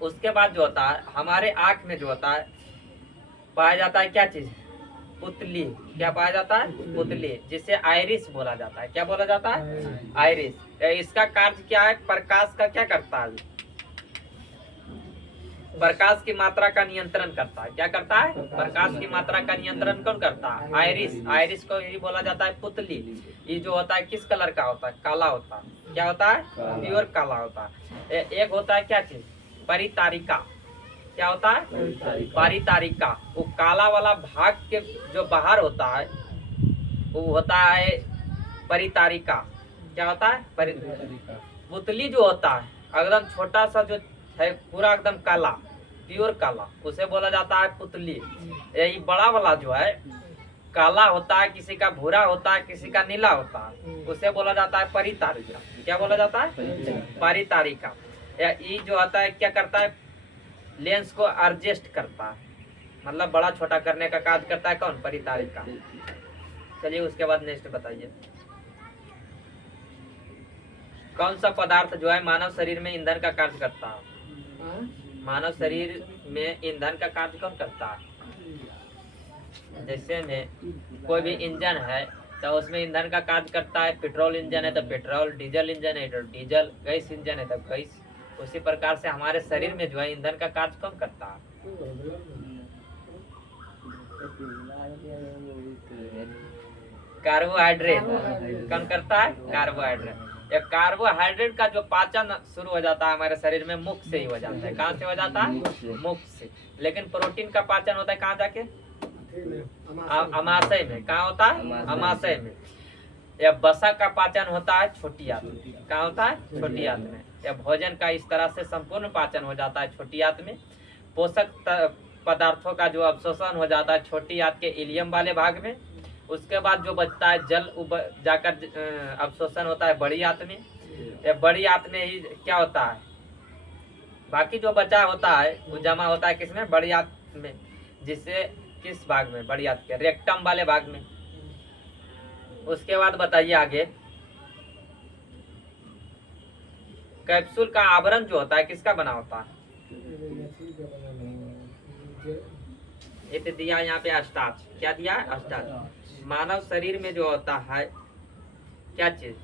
उसके बाद जो होता है हमारे आँख में जो होता है पाया जाता है क्या चीज? पुतली। क्या पाया जाता है? पुतली, जिसे आइरिस बोला जाता है। क्या बोला जाता है? आइरिस। इसका कार्य क्या है? प्रकाश का क्या करता है? प्रकाश की मात्रा का नियंत्रण करता है। क्या करता है? प्रकाश की मात्रा का नियंत्रण कौन करता है? आइरिस। आइरिस को ही बोला जाता है पुतली। ये जो होता है किस कलर का होता है? काला होता है। क्या होता है? प्योर काला होता है। एक होता है क्या चीज? परितारिका। क्या होता है? परितारिका। वो काला वाला भाग के जो बाहर होता है वो होता है परितारिका। क्या होता है? परितारिका। पुतली जो होता है एकदम छोटा सा जो है, पूरा एकदम काला, प्योर काला, उसे बोला जाता है पुतली। यही बड़ा वाला जो है काला होता है, किसी का भूरा होता है, किसी का नीला होता है, उसे बोला जाता है परितारिका। क्या बोला जाता है? परितारिका। ये जो होता है क्या करता है? लेंस को एडजस्ट करता है, मतलब बड़ा छोटा करने का कार्य करता है। कौन? परितारिका। चलिए उसके बाद नेक्स्ट बताइए, कौन सा पदार्थ जो है मानव शरीर में ईंधन का कार्य करता है? मानव शरीर में ईंधन का कार्य कौन करता है? जैसे में कोई भी इंजन है तो उसमें ईंधन का कार्य करता है। पेट्रोल इंजन है तो पेट्रोल, डीजल इंजन है तो डीजल, गैस इंजन है तो गैस। उसी प्रकार से हमारे शरीर में जो है ईंधन का कार्य कौन करता है? कार्बोहाइड्रेट। कौन करता है? कार्बोहाइड्रेट। या कार्बोहाइड्रेट का जो पाचन शुरू हो जाता है हमारे शरीर में मुख से ही हो जाता है। कहाँ से हो जाता है? मुख से। लेकिन प्रोटीन का पाचन होता है कहाँ जाके? अमाशय में। कहाँ होता है? अमाशय में। या वसा का पाचन होता है छोटी आंत में। कहाँ होता है? छोटी आंत में। या भोजन का इस तरह से संपूर्ण पाचन हो जाता है छोटी आंत में। पोषक पदार्थों का जो अवशोषण हो जाता है छोटी आंत के इलियम वाले भाग में। उसके बाद जो बचता है जल जाकर अवशोषण होता है बड़ी आंत में। या बड़ी आंत में ही क्या होता है? बाकी जो बचा होता है वो जमा होता है किसमें, बड़ी आंत में। जिससे किस भाग में, बड़ी आंत के रेक्टम वाले भाग में। उसके बाद बताइए आगे, कैप्सूल का आवरण जो होता है किसका बना होता है? ये तो दिया यहाँ पे स्टार्च, क्या दिया है? स्टार्च। मानव शरीर में जो होता है क्या चीज,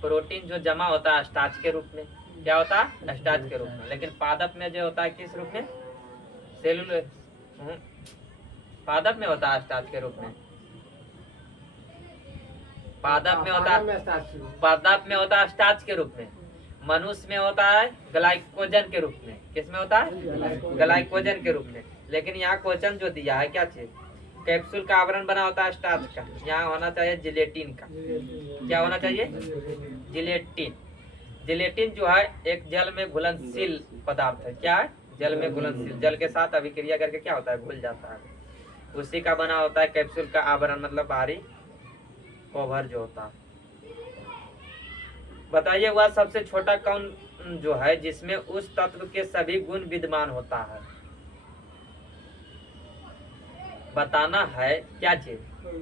प्रोटीन जो जमा होता है स्टार्च के रूप में, क्या होता है? स्टार्च के रूप में। लेकिन पादप में जो होता है किस रूप में? सेलुलोज। पादप में होता है स्टार्च के रूप में। पादप में होता है, पादप में होता है स्टार्च के रूप में। मनुष्य में होता है ग्लाइकोजन के रूप में। किस में होता है? ग्लाइकोजन के रूप में। लेकिन यहाँ क्वेश्चन जो दिया है क्या चीज, कैप्सूल का आवरण बना होता है स्टार्च का, यहाँ होना चाहिए जिलेटिन का। क्या होना चाहिए? जिलेटिन। जिलेटिन जो है एक जल में घुलनशील पदार्थ है। क्या है? जल में घुलनशील, जल के साथ अभिक्रिया करके क्या होता है? घुल जाता है। उसी का बना होता है कैप्सूल का आवरण, मतलब बाहरी कवर जो होता है। बताइए वह सबसे छोटा कण जो है जिसमें उस तत्व के सभी गुण विद्यमान होता है? बताना है क्या चीज,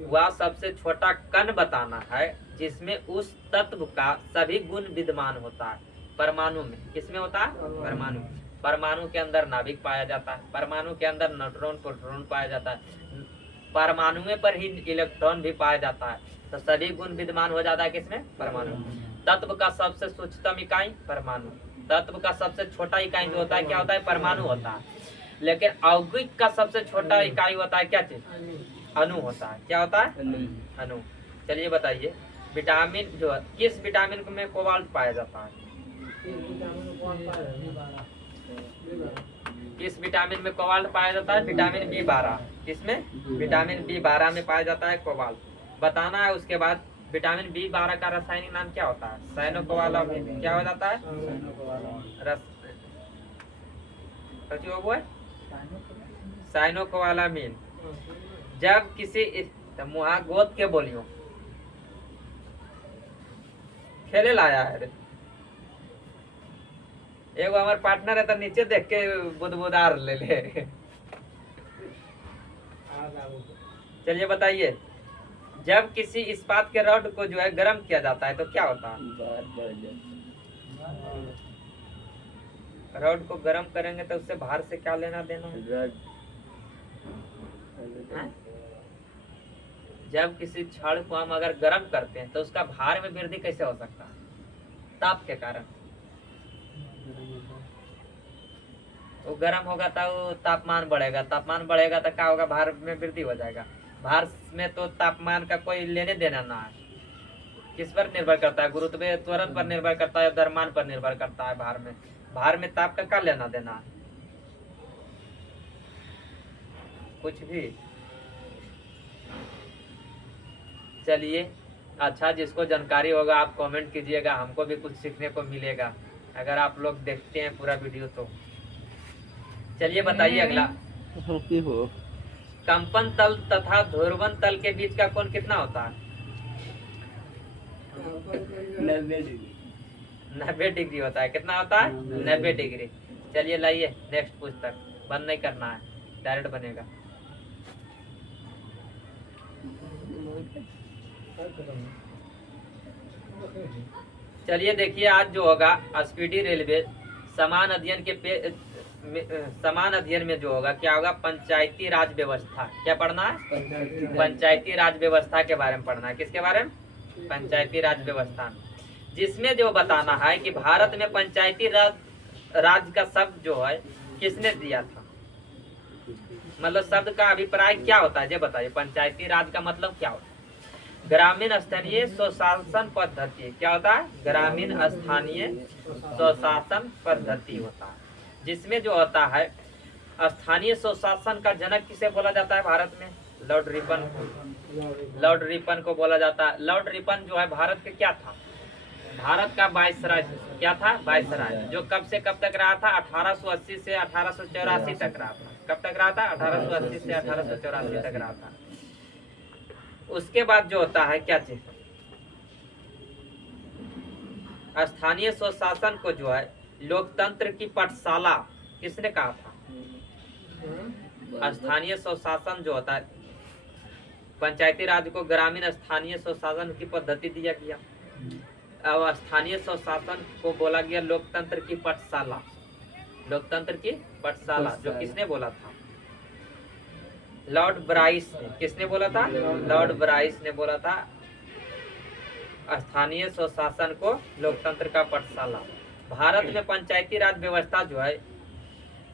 वह सबसे छोटा कण बताना है जिसमें उस तत्व का सभी गुण विद्यमान होता है। परमाणु में। किसमें होता है? परमाणु। परमाणु के अंदर नाभिक पाया जाता है, परमाणु के अंदर न्यूट्रॉन प्रोटॉन पाया जाता है, परमाणु में पर ही इलेक्ट्रॉन भी पाया जाता है। तो सभी गुण विद्यमान हो जाता है किसमें? परमाणु। तत्व का सबसे सूक्ष्मतम इकाई परमाणु। तत्व का सबसे छोटा इकाई जो होता है क्या होता है? परमाणु होता है। लेकिन यौगिक का सबसे छोटा इकाई होता है क्या चीज? अणु होता है। क्या होता है? अणु। चलिए बताइए, विटामिन जो है, किस विटामिन में कोबाल्ट पाया जाता है? किस विटामिन में कोबाल्ट पाया जाता है? Vitamin B12। किसमें? विटामिन B12 में पाया जाता है कोबाल्ट। बताना है उसके बाद विटामिन B12 का रासायनिक नाम क्या होता है? साइनोकोबालामिन। क्या हो जाता है? साइनोकोबालामिन। जब किसी मुहा गोद के बोलियो खेले लाया है एगो हमारे पार्टनर है तो नीचे देख के बुदबुदार ले ले। चलिए बताइए, जब किसी इस्पात के रॉड को जो है गर्म किया जाता है तो क्या होता है? रॉड को गर्म करेंगे तो उससे भार से क्या लेना देना है? जब किसी छड़ को हम अगर गर्म करते हैं तो उसका भार में वृद्धि कैसे हो सकता है? ताप के कारण। वो गर्म होगा तो वो तापमान बढ़ेगा, तापमान बढ़ेगा तो क्या होगा? भार में वृद्धि हो जाएगा। भार में तो तापमान का कोई लेने देना ना है। किस पर निर्भर करता है? गुरुत्वाकर्षण त्वरण पर निर्भर करता है, द्रव्यमान पर निर्भर करता है। भार में ताप का क्या लेना देना है? कुछ भी। चलिए अच्छा, जिसको जानकारी होगा आप कमेंट कीजिएगा, हमको भी कुछ सीखने को मिलेगा अगर आप लोग देखते हैं पूरा वीडियो तो। चलिए बताइए अगला, कंपन तल तथा ध्रुवण तल के बीच का कोण कितना होता है? 90 डिग्री होता है। कितना होता है? 90 डिग्री। चलिए लाइए नेक्स्ट पुस्तक, बंद नहीं करना है, डायरेक्ट बनेगा। चलिए देखिए, आज जो होगा स्पीडी रेलवे समान अध्ययन में जो होगा क्या होगा? पंचायती राज व्यवस्था। क्या पढ़ना है? पंचायती राज व्यवस्था के बारे में पढ़ना है। किसके बारे में? पंचायती राज व्यवस्था, जिसमें जो बताना है कि भारत में पंचायती राज का शब्द जो है किसने दिया था? मतलब शब्द का अभिप्राय क्या होता है ये बताइए। पंचायती राज का मतलब क्या होता है? ग्रामीण स्थानीय स्वशासन पद्धति। क्या होता है? ग्रामीण स्थानीय स्वशासन पद्धति होता है, जिसमें जो होता है स्थानीय स्वशासन का जनक किसे बोला जाता है भारत में? लॉर्ड रिपन को। लॉर्ड रिपन को बोला जाता है। लॉर्ड रिपन जो है भारत के क्या था? भारत का वायसराय। क्या था? वायसराय। जो कब से कब तक रहा था? 1880 से 1884 तक रहा था। कब तक रहा था? 1880 से 1884 तक रहा था। उसके बाद जो होता है क्या चीज, स्थानीय स्वशासन को जो है लोकतंत्र की पाठशाला किसने कहा था? हाँ? स्थानीय स्वशासन जो होता है, पंचायती राज को ग्रामीण स्थानीय स्वशासन की पद्धति दिया गया। अब स्थानीय स्वशासन को बोला गया लोकतंत्र की पाठशाला। लोकतंत्र की पाठशाला जो किसने बोला था? लॉर्ड ब्राइस ने। किसने बोला था? लॉर्ड ब्राइस ने बोला था स्थानीय स्वशासन को लोकतंत्र का पाठशाला। भारत में पंचायती राज व्यवस्था जो है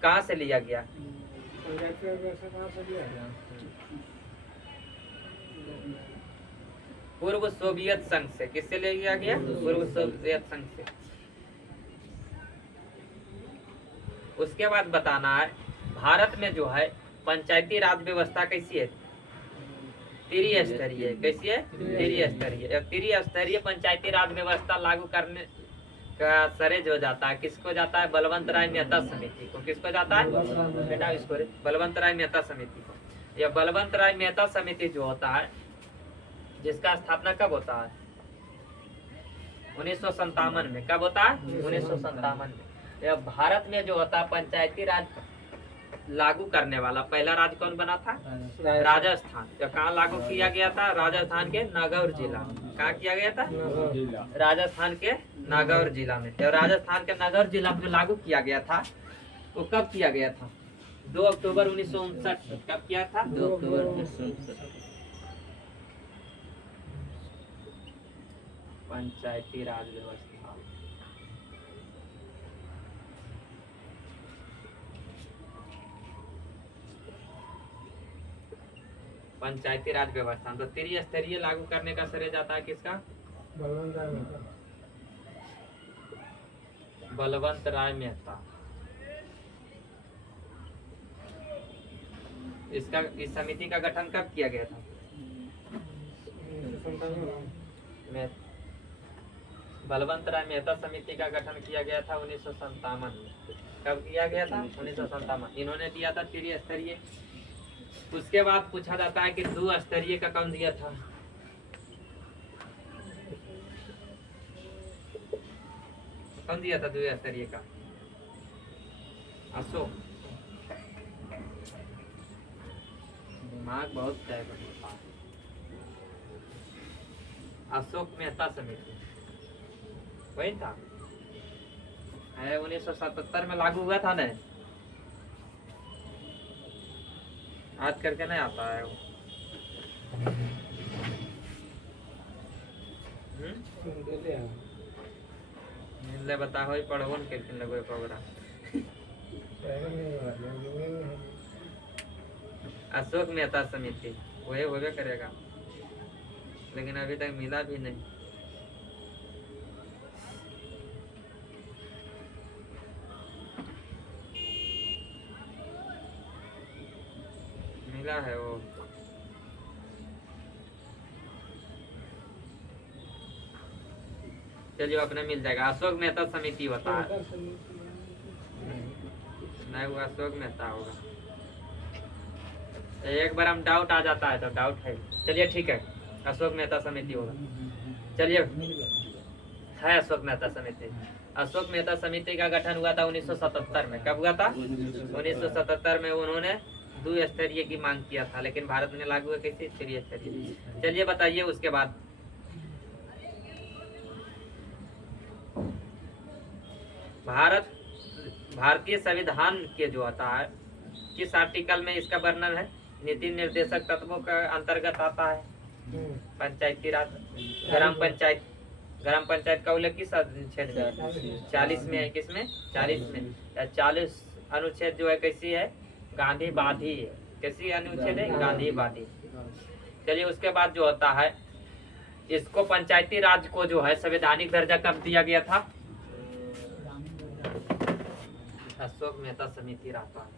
कहाँ से लिया गया? पंचायती राज व्यवस्था कहाँ से लिया गया? पूर्व सोवियत संघ से। किससे लिया गया? पूर्व सोवियत संघ से। उसके बाद बताना है भारत में जो है पंचायती राज व्यवस्था कैसी है? त्रिस्तरीय। कैसी है? त्रिस्तरीय। त्रिस्तरीय पंचायती राज व्यवस्था लागू करने का श्रेय जो जाता है किसको जाता है? बलवंत राय मेहता समिति को। किसको जाता है? बेटा इसको बलवंत राय मेहता समिति को। यह बलवंत राय मेहता समिति जो होता है जिसका स्थापना कब होता है? 1957 में। कब होता है? 1957 में। यह भारत में जो होता है पंचायती राज लागू करने वाला पहला राज्य कौन बना था? राजस्थान। जो कहाँ लागू किया गया था? राजस्थान के नागौर जिला। कहाँ किया गया था? राजस्थान के नागौर जिला में। तो राजस्थान के नागौर जिला में लागू किया गया था वो कब किया गया था? 2 अक्टूबर 1959। कब किया था? 2 अक्टूबर 1959। पंचायती राज व्यवस्था पंचायती राज व्यवस्था तो त्रिस्तरीय लागू करने का श्रेय जाता है किसका? बलवंत राय मेहता। बलवंत राय मेहता। इसका इस समिति का गठन कब किया गया था? 1957 में बलवंत राय मेहता समिति का गठन किया गया था 1957 में। कब किया गया था? 1957। इन्होंने दिया था त्रिस्तरीय। उसके बाद पूछा जाता है कि 2 स्तरीय का कौन दिया था? कौन दिया था 2 स्तरीय का? अशोक। दिमाग बहुत तय होता है। अशोक मेहता समिति वही था। 1977 में लागू हुआ था ना। आज करके नहीं आता है वो। ले बता हो पढ़ो न किन लगो प्रोग्राम। अशोक मेहता समिति वही होबे करेगा लेकिन अभी तक मिला भी नहीं। मिला है वो। चलिए अपने मिल जाएगा। अशोक मेहता समिति होता है। नहीं वो अशोक मेहता होगा। एक बार हम डाउट आ जाता है तो डाउट है। चलिए ठीक है अशोक मेहता समिति होगा। चलिए है अशोक मेहता समिति। अशोक मेहता समिति का गठन हुआ था 1977 में। कब हुआ था? 1977 में। उन्होंने 2 स्तरीय की मांग किया था लेकिन भारत में लागू है कैसे? त्रिस्तरीय। चलिए बताइए उसके बाद भारतीय संविधान के जो आता है किस आर्टिकल में इसका वर्णन है? नीति निर्देशक तत्वों का अंतर्गत आता है पंचायती राज। ग्राम पंचायत का उल्लेख किस अनुच्छेद में? 40 में है। किसमें? 40 में। 40 अनुच्छेद जो है कैसी है? गांधीवादी है। कैसी अनुच्छेद है? गांधीवादी। चलिए उसके बाद जो होता है इसको पंचायती राज को जो है संवैधानिक दर्जा कब दिया गया था? अशोक मेहता समिति रहता है।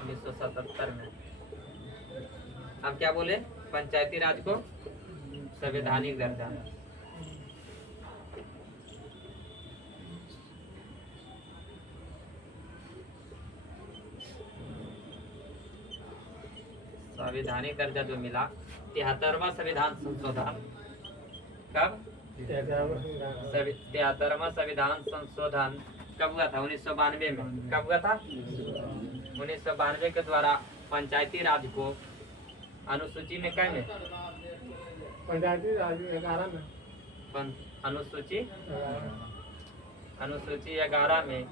1977 में। हम क्या बोले? पंचायती राज को संवैधानिक दर्जा। संवैधानिक दर्जा जो मिला 73वां संविधान संशोधन कब? 73वां 73वां संविधान संशोधन कब हुआ था? 1992 में। कब हुआ था? 1992 के द्वारा पंचायती राज को अनुसूची में क्या में? पंचायती राज 11 में। अनुसूची 11 में,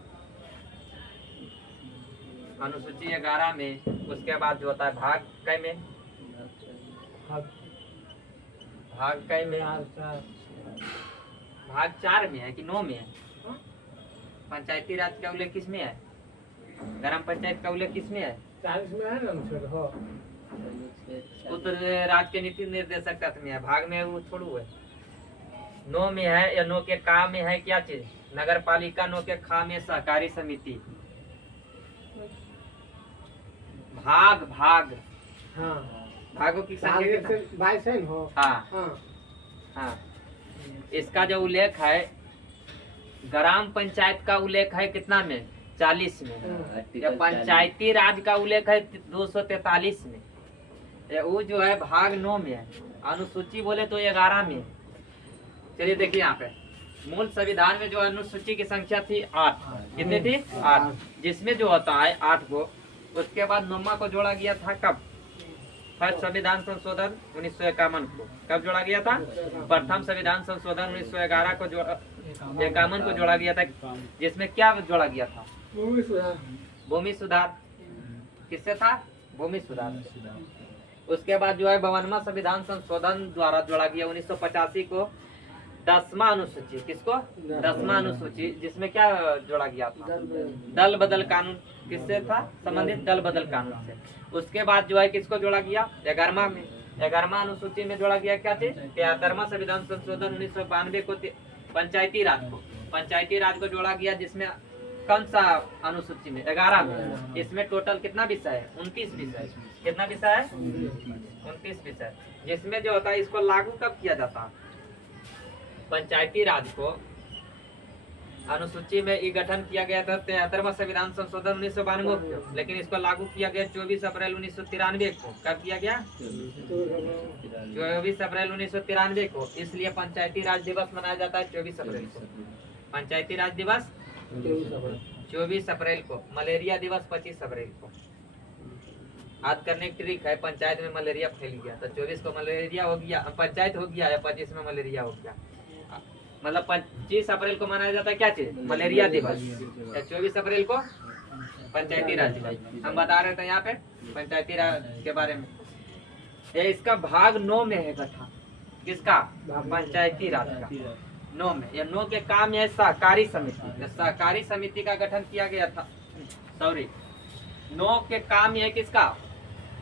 अनुसूची 11 में। उसके बाद जो होता है भाग कै में? भाग कै में? भाग 4 में है कि 9 में है? पंचायती राज का उल्लेख किस में है? ग्राम पंचायत का उल्लेख किस में है? 40 में है ना अनुच्छेद। हो उत्तर राज्य के नीति निर्देशक तत्व में है, भाग में वो छोड़ू है। 9 में है या 9 के का में है क्या चीज? नगर पालिका। 9 के खा में सहकारी समिति। भाग भाग हाँ भागों की संख्या कितना? 22 है। हो हाँ हाँ हाँ। इसका जो उल्लेख है ग्राम पंचायत का उल्लेख है कितना में? 40 में। या पंचायती राज का उल्लेख है 243 में। या वो जो है भाग 9 में है। अनुसूची बोले तो 11 में है। चलिए देखिए यहाँ पे मूल संविधान में जो अनुसूची की संख्या थी 8। कितनी थी? 8। जिसमें जो होता है 8 को, उसके बाद 9वां को जोड़ा गया था कब? फर्स्ट संविधान संशोधन 1951 को। कब जोड़ा गया था? प्रथम संविधान संशोधन 1911 को 51 को जोड़ा गया था। जिसमें क्या जोड़ा गया था? भूमि सुधार। किससे था? भूमि सुधार। उसके बाद जो है 52वां संविधान संशोधन द्वारा जोड़ा गया 1985 को 10वां अनुसूची। किसको? 10वां अनुसूची। जिसमें क्या जोड़ा गया था? दल बदल कानून। किससे था संबंधित? दल बदल कानून से। उसके बाद जो है किसको जोड़ा गया? 11वां में। 11वां अनुसूची में जोड़ा गया क्या चीज? 73वां संविधान संशोधन 1992 को पंचायती राज को। पंचायती राज को जोड़ा गया जिसमें कौन सा अनुसूची में? 11 में। इसमें टोटल कितना विषय है? 29 विषय। कितना विषय है? 29 विषय। जिसमें जो होता है इसको लागू कब किया जाता है? पंचायती राज को अनुसूची में ये गठन किया गया था 73वां संविधान संशोधन 1992 को, लेकिन इसको लागू किया गया 24 अप्रैल 1993 को। कब किया गया? 24 अप्रैल 1993 को। इसलिए पंचायती राज दिवस मनाया जाता है 24 अप्रैल को। पंचायती राज दिवस 24 अप्रैल को। मलेरिया दिवस 25 अप्रैल को। आज करने की ट्रिक है, पंचायत में मलेरिया फैल गया तो 24 को मलेरिया हो गया, पंचायत हो गया, या 25 में मलेरिया हो गया। मतलब 25 अप्रैल को मनाया जाता है क्या चीज? मलेरिया दिवस। या 24 अप्रैल को पंचायती राज दिवस। हम बता रहे थे यहाँ पे पंचायती राज के बारे में। ये इसका भाग 9 में है गठन। किसका? पंचायती राज का 9 में। या 9 के काम है सहकारी समिति। सहकारी समिति का गठन किया गया था। सॉरी, 9 के काम है किसका?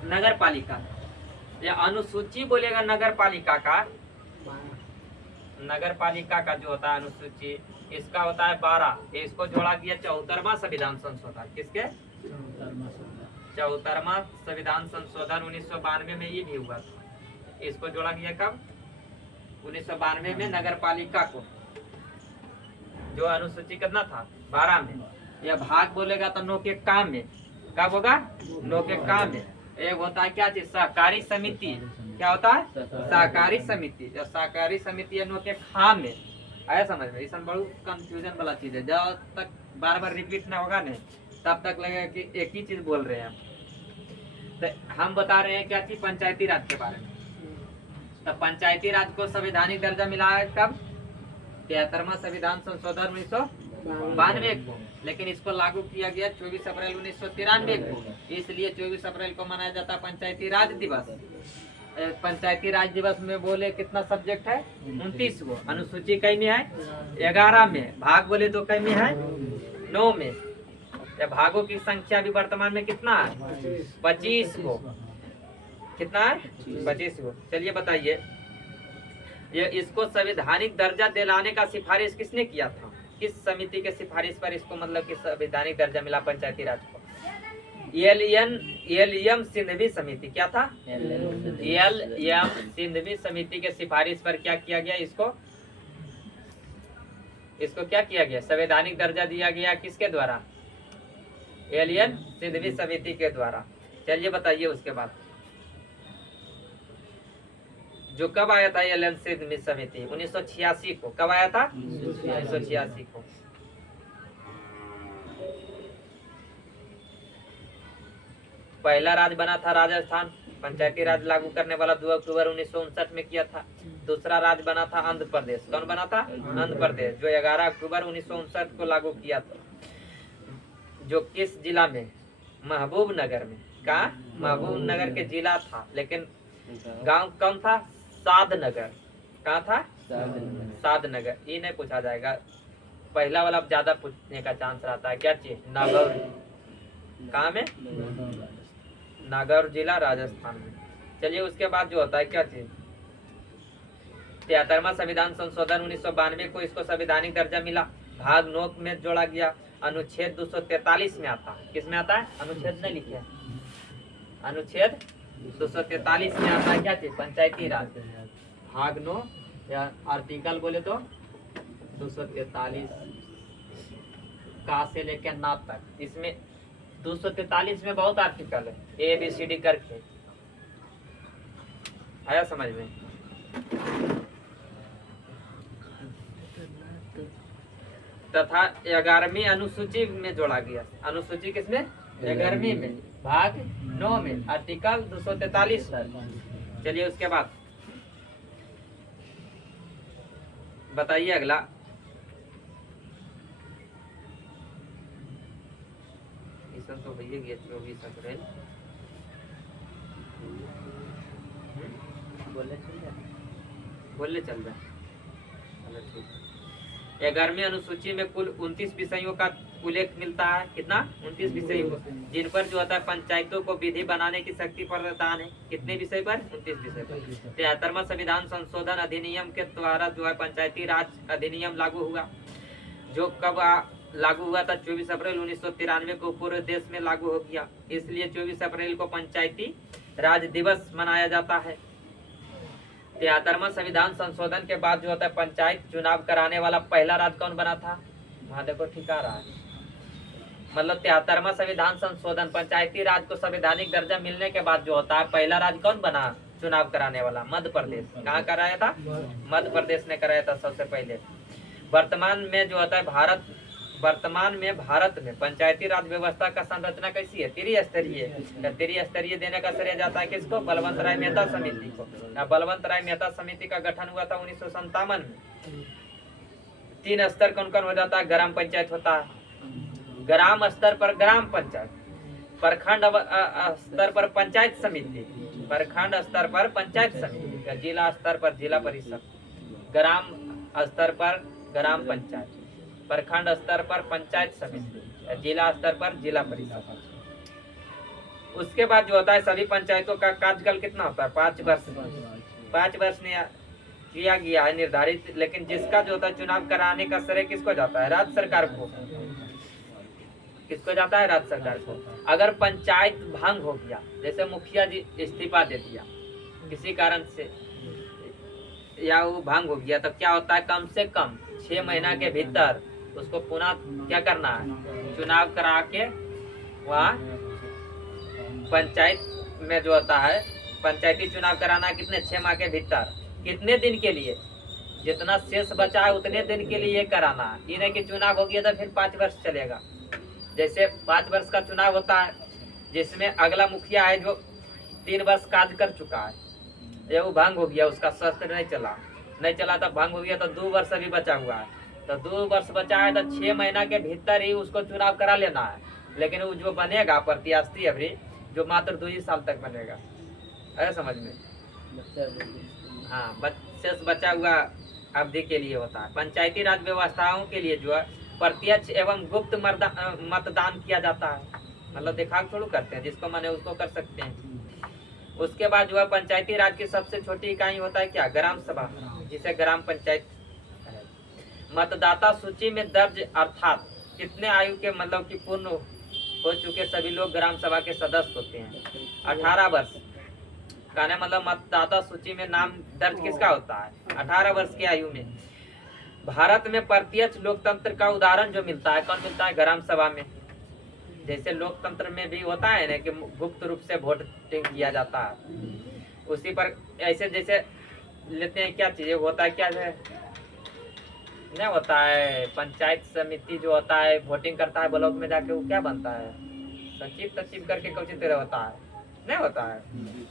नगर पालिका। या अनुसूची बोलेगा नगर पालिका का। नगर पालिका का जो होता है अनुसूची, इसका होता है 12। इसको जोड़ा गया 74वां संविधान संशोधन। किसके? 74वां संविधान संशोधन 1992 में ये भी हुआ था। इसको जोड़ा गया कब? 1992 में नगर पालिका को। जो अनुसूची कितना था? 12 में। यह भाग बोलेगा तो 9 के काम में। कब होगा? 9 के काम में। एक होता है क्या चीज? सहकारी समिति। क्या होता है? सहकारी समिति। जब सहकारी समिति है 9 के खाम में। आया समझ में? इसमें बहुत कंफ्यूजन वाला चीज है। जब तक बार बार रिपीट ना होगा नहीं तब तक लगेगा कि एक ही चीज बोल रहे हैं। तो हम बता रहे हैं क्या चीज? पंचायती राज के बारे में। तो पंचायती राज को संवैधानिक दर्जा मिला है कब? 73वां संविधान संशोधन 1992 को। लेकिन इसको लागू किया गया 24 अप्रैल 1993 को। इसलिए 24 अप्रैल को मनाया जाता है पंचायती राज दिवस। पंचायती राज दिवस में बोले कितना सब्जेक्ट है? 29 को। अनुसूची कई में है? 11 में। भाग बोले तो कई में है? 9 में। या भागों की संख्या भी वर्तमान में कितना है? 25 को। कितना है? 25 को। चलिए बताइए, ये इसको संवैधानिक दर्जा दिलाने का सिफारिश किसने किया था? किस समिति के सिफारिश पर इसको मतलब कि संवैधानिक दर्जा मिला पंचायती राज को? एल सिंधवी समिति। क्या था? एल सिंधवी समिति के सिफारिश पर क्या किया गया? इसको क्या किया गया? संवैधानिक दर्जा दिया गया। किसके द्वारा? एल सिंधवी समिति के द्वारा। चलिए बताइए उसके बाद जो कब आया था ये लैंड समिति? 1986 को। कब आया था? 1986 को। पहला राज्य बना था राजस्थान, पंचायती राज लागू करने वाला 2 अक्टूबर 1959 में किया था। दूसरा राज्य बना था आंध्र प्रदेश। कौन बना था? आंध्र प्रदेश, जो 11 अक्टूबर 1959 को लागू किया था। जो किस जिला में? महबूबनगर में। कहा? महबूबनगर के जिला था, लेकिन गांव कौन था? साधनगर। कहाँ था? साधनगर। ये नहीं पूछा जाएगा, पहला वाला ज्यादा पूछने का चांस रहता है। क्या चीज? नागौर। कहाँ में? नागौर जिला, राजस्थान में। चलिए, उसके बाद जो होता है क्या चीज? 73वां संविधान संशोधन 1992 को इसको संवैधानिक दर्जा मिला। भाग 9 में जोड़ा गया। अनुच्छेद 243 में आता है। किस में आता है? अनुच्छेद नहीं लिखे, अनुच्छेद 243 में आता है क्या चीज? पंचायती राज। भाग 9 या आर्टिकल बोले तो 243 का से लेकर ना तक। इसमें 243 में बहुत आर्टिकल है, ABCD करके। आया समझ में? तथा 11वीं अनुसूची में जोड़ा गया। अनुसूची किसमें? 11वीं में, भाग 9 में, आर्टिकल 243। चलिए, उसके बाद बताइए अगला। तो भैया गया 24 अप्रैल। बोले चल रहा है। ठीक। 11वीं अनुसूची में कुल 29 विषयों का उल्लेख मिलता है। कितना? 29 विषयों, जिन पर जो होता है पंचायतों को विधि बनाने की शक्ति प्रदान है। कितने विषय पर? 29 विषय पर। 73वां संविधान संशोधन अधिनियम के द्वारा जो है पंचायती राज अधिनियम लागू हुआ। जो कब लागू हुआ था? 24 अप्रैल 1993 को पूरे देश में लागू हो गया। इसलिए 24 अप्रैल को पंचायती राज दिवस मनाया जाता है। 73वां संविधान संशोधन के बाद जो होता है पंचायत चुनाव कराने वाला पहला राज्य कौन बना था? वहां देखो ठीक आ रहा है। मतलब 73वां संविधान संशोधन, पंचायती राज को संवैधानिक दर्जा मिलने के बाद जो होता है पहला राज्य कौन बना चुनाव कराने वाला? मध्य प्रदेश। कहाँ कराया था? मध्य प्रदेश ने कराया था सबसे पहले। वर्तमान में जो होता है भारत में पंचायती राज व्यवस्था का संरचना कैसी है? त्रिस्तरीय। त्रिस्तरीय देने का श्रेय जाता है किसको? बलवंत राय मेहता समिति को। बलवंत राय मेहता समिति का गठन हुआ था 1957 में। 3 स्तर कौन कौन हो जाता है? ग्राम पंचायत होता है, ग्राम स्तर पर ग्राम पंचायत, प्रखंड स्तर पर पंचायत समिति, प्रखंड स्तर पर पंचायत समिति, जिला स्तर पर जिला परिषद, ग्राम स्तर पर ग्राम पंचायत, प्रखंड स्तर पर पंचायत समिति, जिला स्तर पर जिला परिषद। उसके बाद जो होता है सभी पंचायतों का कार्यकाल कितना होता है? 5 वर्ष। 5 वर्ष में किया गया है निर्धारित, लेकिन जिसका जो होता है चुनाव कराने का श्रेय किसको जाता है? राज्य सरकार को। किसको जाता है? राज्य सरकार को। अगर पंचायत भंग हो गया, जैसे मुखिया जी इस्तीफा दे दिया किसी कारण से, या वो भंग हो गया, तो क्या होता है? कम से कम 6 महीना के भीतर उसको पुनः क्या करना है? चुनाव करा के वहाँ पंचायत में जो होता है पंचायती चुनाव कराना है। कितने? 6 माह के भीतर। कितने दिन के लिए? जितना शेष बचा है उतने दिन के लिए कराना है। ये नहीं कि चुनाव हो गया तो फिर 5 वर्ष चलेगा। जैसे 5 वर्ष का चुनाव होता है, जिसमें अगला मुखिया है जो 3 वर्ष कार्य कर चुका है, ये वो भंग हो गया, उसका शस्त्र नहीं चला तो भंग हो गया, तो 2 वर्ष अभी बचा हुआ है, तो 2 वर्ष बचा है तो 6 महीना के भीतर ही उसको चुनाव करा लेना है। लेकिन वो जो बनेगा प्रत्याशी अभी जो मात्र 2 ही साल तक बनेगा। है समझ में? हाँ, शेष बचा हुआ अवधि के लिए होता है। पंचायती राज व्यवस्थाओं के लिए जो है प्रत्यक्ष एवं गुप्त मतदान किया जाता है। मतलब दिखा छोड़ू करते हैं, जिसको माने उसको कर सकते हैं। उसके बाद जो है पंचायती राज की सबसे छोटी इकाई होता है क्या? ग्राम सभा, जिसे ग्राम पंचायत है। मतदाता सूची में दर्ज अर्थात कितने आयु के मतलब कि पूर्ण हो चुके सभी लोग ग्राम सभा के सदस्य होते हैं। 18 वर्ष कहने मतलब मतदाता सूची में नाम दर्ज किसका होता है? 18 वर्ष की आयु में। भारत में प्रत्यक्ष लोकतंत्र का उदाहरण जो मिलता है, कौन मिलता है? ग्राम सभा में। जैसे लोकतंत्र में भी होता है ना कि गुप्त रूप से वोटिंग किया जाता है, उसी पर ऐसे जैसे लेते हैं क्या चीज, एक होता है क्या है नहीं होता है पंचायत समिति जो होता है वोटिंग करता है ब्लॉक में जाके, वो क्या बनता है सचिव सचिव करके कुछ तरह होता है नहीं होता है।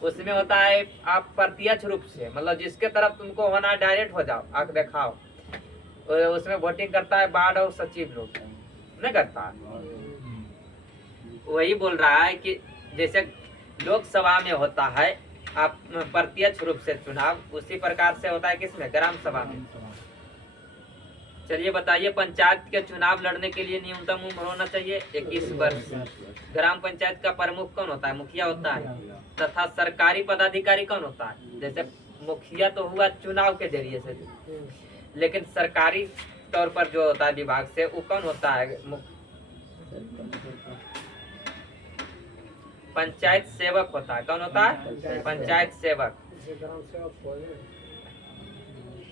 उसमें होता है आप प्रत्यक्ष रूप से मतलब जिसके तरफ तुमको होना है डायरेक्ट हो जाओ आंख दिखाओ, उसमें वोटिंग करता है वार्ड और सचिव लोग नहीं करता है। वही बोल रहा है कि जैसे लोकसभा में होता है आप प्रत्यक्ष रूप से चुनाव, उसी प्रकार से होता है किसमें ग्राम सभा में। चलिए बताइए, पंचायत के चुनाव लड़ने के लिए न्यूनतम उम्र होना चाहिए 21 वर्ष। ग्राम पंचायत का प्रमुख कौन होता है, मुखिया होता है, तथा सरकारी पदाधिकारी कौन होता है। जैसे मुखिया तो हुआ चुनाव के जरिए से, लेकिन सरकारी तौर पर जो होता है विभाग से वो कौन होता है, पंचायत सेवक होता है। कौन होता है, पंचायत सेवक। ग्राम सेवक हो गए।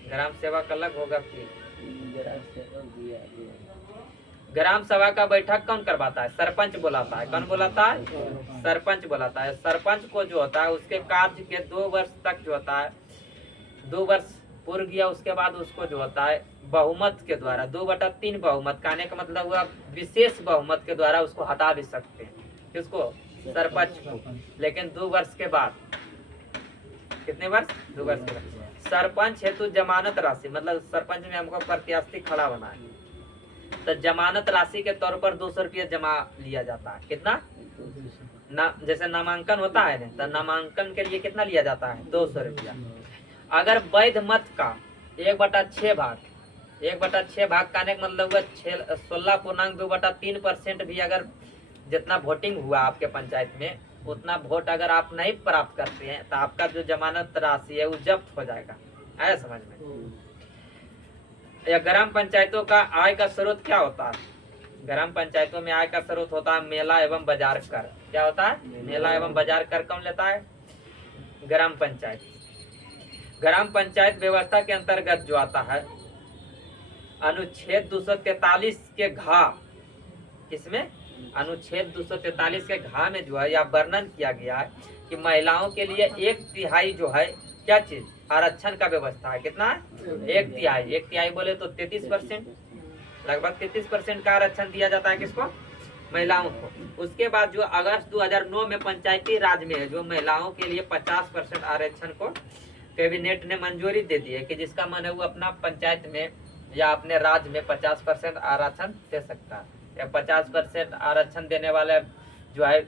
ग्राम सेवक अलग होगा फिर। ग्राम सभा का बैठक कौन करवाता है, सरपंच बुलाता है। कौन बुलाता है, सरपंच बुलाता है। सरपंच को जो होता है उसके कार्य के 2 वर्ष तक जो होता है, 2 वर्ष पूर्व गया उसके बाद उसको जो होता है बहुमत के द्वारा 2/3 बहुमत, कहने का मतलब हुआ विशेष बहुमत के द्वारा उसको हटा भी सकते हैं। किसको, सरपंच को। लेकिन 2 वर्ष के बाद, कितने वर्ष, 2 वर्ष के बाद। सरपंच हेतु जमानत राशि, मतलब सरपंच में हमको प्रत्याशी खड़ा बना है तो जमानत राशि के तौर पर 200 रुपया जमा लिया जाता है। कितना ना, जैसे नामांकन होता है ना, तो नामांकन के लिए कितना लिया जाता है, 200 रुपया। अगर वैध मत का 1/6 भाग, 1/6 भाग कहने का मतलब हुआ 16.2/3% भी अगर जितना वोटिंग हुआ आपके पंचायत में उतना वोट अगर आप नहीं प्राप्त करते हैं तो आपका जो जमानत राशि है वो जब्त हो जाएगा। आया समझ में। या ग्राम पंचायतों का आय का स्रोत क्या होता है, ग्राम पंचायतों में आय का स्रोत होता है मेला एवं बाजार कर। क्या होता है, मेला एवं बाजार कर कौन लेता है, ग्राम पंचायत। ग्राम पंचायत व्यवस्था के अंतर्गत जो आता है अनुच्छेद 243 के घ, किसमें, अनुच्छेद 243 के घ में जो है यह वर्णन किया गया है कि महिलाओं के लिए 1/3 जो है क्या चीज, आरक्षण का व्यवस्था है। कितना है, 1/3। 1/3 बोले तो 33%, लगभग 33% का आरक्षण दिया जाता है किसको, महिलाओं को। उसके बाद जो अगस्त 2009 में पंचायती राज में जो महिलाओं के लिए 50% आरक्षण को कैबिनेट ने मंजूरी दे दी है कि जिसका मन है वो अपना पंचायत में या अपने राज्य में 50% आरक्षण दे सकता है। 50% आरक्षण देने वाले जो है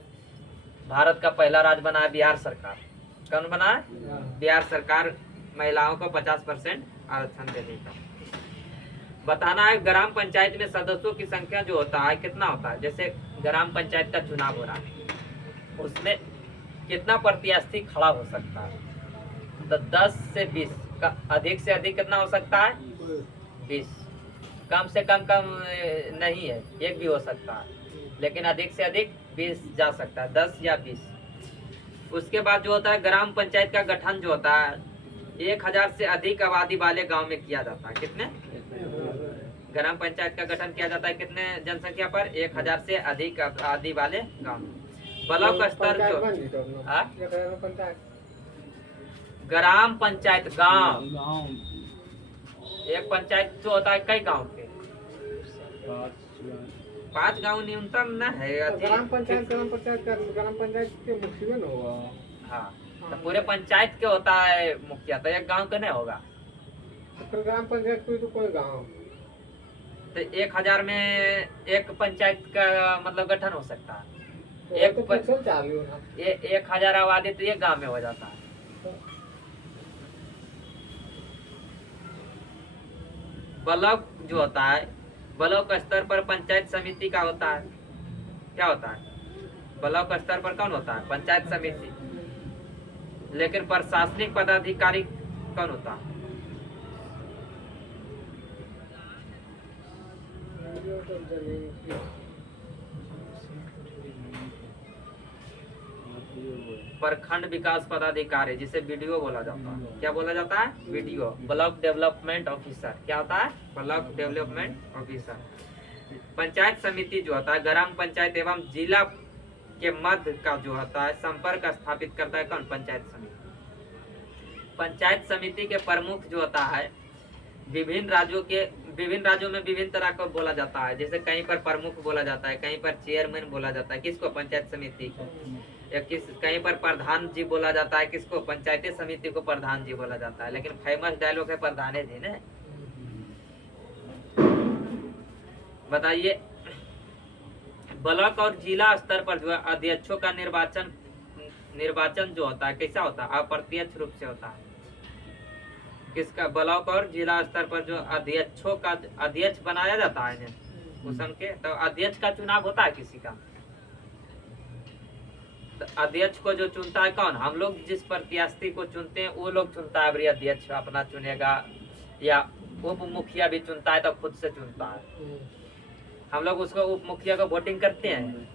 भारत का पहला राज्य बना है बिहार सरकार। कौन बना है, बिहार सरकार महिलाओं को 50% आरक्षण दे देगा। बताना है ग्राम पंचायत में सदस्यों की संख्या जो होता है कितना होता है। जैसे ग्राम पंचायत का चुनाव हो रहा है उसमें कितना प्रत्याशी खड़ा हो सकता है, तो 10 से 20 का, अधिक से अधिक कितना हो सकता है, 20। कम से कम नहीं है, 1 भी हो सकता है, लेकिन अधिक से अधिक 20 जा सकता है, 10 या 20। उसके बाद जो होता है ग्राम पंचायत का गठन जो होता है 1000 से अधिक आबादी वाले गांव में किया जाता है। कितने, ग्राम पंचायत का गठन किया जाता है कितने जनसंख्या पर, 1000 से अधिक आबादी वाले गांव में। ब्लॉक स्तर जो ग्राम पंचायत गांव, एक पंचायत जो होता है कई गांव के, 5 गांव न्यूनतम न है। ग्राम पंचायत के मुखिया न होगा। हाँ, तो पूरे पंचायत के होता है मुखिया, तो एक गांव का नहीं होगा। तो ग्राम पंचायत कोई तो कोई गांव, तो 1000 में एक पंचायत का मतलब गठन हो सकता है। तो एक तो पिछल चालू है ना। 1000 आबादी तो एक गांव में हो जाता है। ब्लॉक जो होता है ब्लॉक स्तर पर पंचायत समिति का होता है। क्या होता है, ब्लॉक स्तर पर कौन होता है, पंचायत समिति। लेकिन प्रशासनिक पदाधिकारी कौन होता है, प्रखंड विकास पदाधिकारी, जिसे बीडीओ बोला जाता है। क्या बोला जाता है, बीडीओ, ब्लॉक डेवलपमेंट ऑफिसर। क्या होता है, ब्लॉक डेवलपमेंट ऑफिसर। पंचायत समिति जो होता है ग्राम पंचायत एवं जिला के मध्य का जो होता है संपर्क स्थापित करता है कौन, पंचायत समिति। पंचायत समिति के प्रमुख जो होता है विभिन्न राज्यों में विभिन्न तरह का बोला जाता है। जैसे कहीं पर प्रमुख बोला जाता है, कहीं पर चेयरमैन बोला जाता है, किसको? पंचायत समिति को। या कहीं पर प्रधान जी बोला जाता है, किसको? पंचायती समिति को प्रधान जी बोला जाता है। लेकिन फेमस डायलॉग है प्रधाने जी ने। बताइए, ब्लॉक और जिला स्तर पर जो है अध्यक्षों का निर्वाचन जो होता है कैसा होता है? अप्रत्यक्ष रूप से होता है। किसका? ब्लॉक और जिला स्तर पर जो अध्यक्षों का अध्यक्ष बनाया जाता है उसम के, तो अध्यक्ष का चुनाव होता है किसी का। तो अध्यक्ष को जो चुनता है कौन? हम लोग जिस प्रत्याशी को चुनते हैं वो लोग चुनता है। अध्यक्ष अपना चुनेगा, या उप मुखिया भी चुनता है तो खुद से चुनता है। हम लोग उसको उप मुखिया को वोटिंग करते हैं,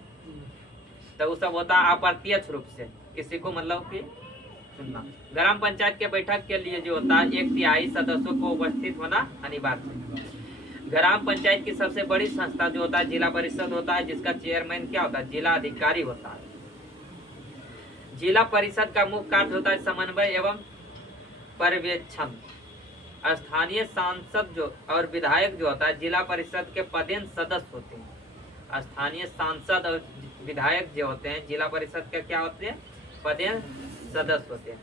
तो वो सब होता है अप्रत्यक्ष रूप से, किसी को मतलब कि चुनना। ग्राम पंचायत के बैठक के लिए जो होता है 1/3 सदस्यों को उपस्थित होना अनिवार्य है। ग्राम पंचायत की सबसे बड़ी संस्था जो होता है जिला परिषद होता है, जिसका चेयरमैन क्या होता है? जिला अधिकारी होता है। जिला परिषद का मुख्य कार्य होता है समन्वय एवं पर्यवेक्षण। स्थानीय सांसद जो और विधायक जो होता है जिला परिषद के पदेन सदस्य होते हैं। स्थानीय सांसद और विधायक जो होते हैं जिला परिषद के क्या होते हैं? पदेन सदस्य होते हैं।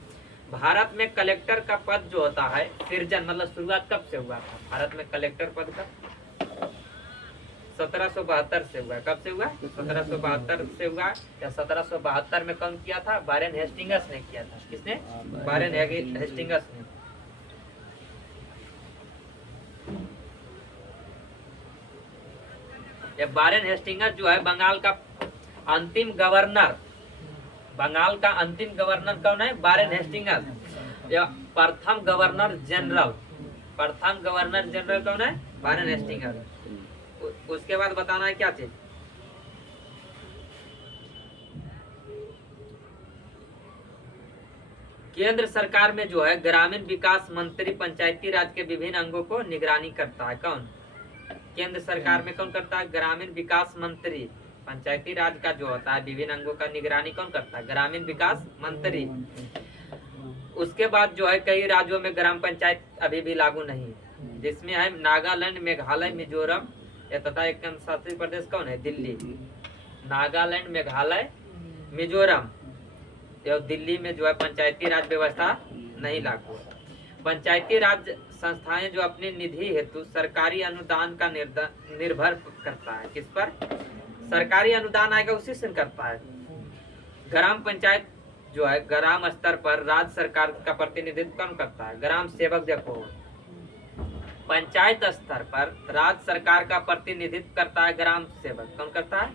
भारत में कलेक्टर का पद जो होता है सृजन मतलब शुरुआत कब से हुआ था? भारत में कलेक्टर पद का 1772 से हुआ। कब से हुआ? 1772 से हुआ। या 1772 में कौन किया था? वारेन हेस्टिंग्स ने किया था। किसने? वारेन हेस्टिंग्स ने। ये वारेन हेस्टिंग्स जो है बंगाल का अंतिम गवर्नर कौन है? Warren Hastings. या प्रथम गवर्नर जनरल कौन है? Warren Hastings. उसके बाद बताना है क्या चीज? केंद्र सरकार में जो है ग्रामीण विकास मंत्री पंचायती राज के विभिन्न अंगों को निगरानी करता है। कौन? केंद्र सरकार में कौन करता है? ग्रामीण विकास मंत्री। पंचायती राज का जो होता है विभिन्न अंगों का निगरानी कौन करता है? ग्रामीण विकास मंत्री। उसके बाद जो है कई राज्यों में ग्राम पंचायत अभी भी लागू नहीं है, जिसमें है नागालैंड, मेघालय, मिजोरम तथा एक केंद्र शासित प्रदेश कौन है? दिल्ली। नागालैंड, मेघालय, मिजोरम और दिल्ली में जो है पंचायती राज व्यवस्था नहीं लागू है। पंचायती राज संस्थाएं जो अपनी निधि हेतु सरकारी अनुदान का निर्भर करता है। किस पर? सरकारी अनुदान आएगा उसी से करता है। ग्राम पंचायत जो है ग्राम स्तर पर राज्य सरकार का प्रतिनिधित्व कौन करता है? ग्राम सेवक। देखो, पंचायत स्तर पर राज्य सरकार का प्रतिनिधित्व करता है ग्राम सेवक। कौन करता है?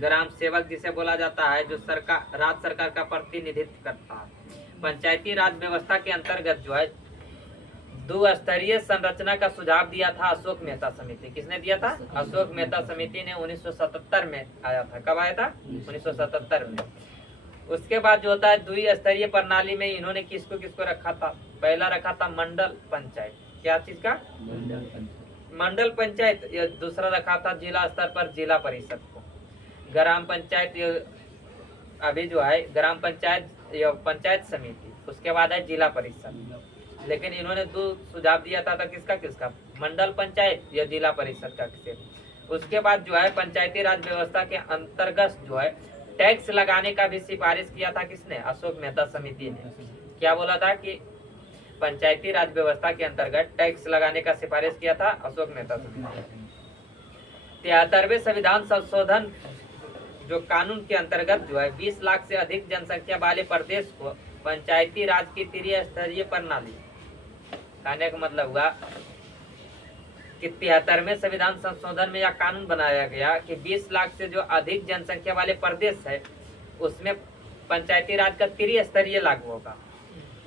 ग्राम सेवक, जिसे बोला जाता है जो राज्य सरकार का प्रतिनिधित्व करता है। पंचायती राज व्यवस्था के अंतर्गत जो है 2 स्तरीय संरचना का सुझाव दिया था अशोक मेहता समिति। किसने दिया था? अशोक मेहता समिति ने 1977 में आया था। कब आया था? 1977 में। उसके बाद जो होता है 2 स्तरीय प्रणाली में इन्होंने किसको रखा था? पहला रखा था मंडल पंचायत। क्या चीज का? मंडल पंचायत। या दूसरा रखा था जिला स्तर पर जिला परिषद को। ग्राम पंचायत अभी जो है ग्राम पंचायत या पंचायत समिति, उसके बाद है जिला परिषद। लेकिन इन्होंने 2 सुझाव दिया था किसका? मंडल पंचायत या जिला परिषद का। उसके बाद जो है पंचायती राज व्यवस्था के अंतर्गत जो है टैक्स लगाने का भी सिफारिश किया था। किसने? अशोक मेहता समिति ने। क्या बोला था कि पंचायती राज व्यवस्था के अंतर्गत टैक्स लगाने का सिफारिश किया था अशोक मेहता समिति ने। 73वें संविधान संशोधन जो कानून के अंतर्गत जो है 20 लाख से अधिक जनसंख्या वाले प्रदेश को पंचायती राज की त्रिस्तरीय प्रणाली, कहने का मतलब हुआ कि 73वें संविधान संशोधन में यह कानून बनाया गया कि 20 लाख से जो अधिक जनसंख्या वाले प्रदेश है उसमें पंचायती राज का त्रिस्तरीय लागू होगा।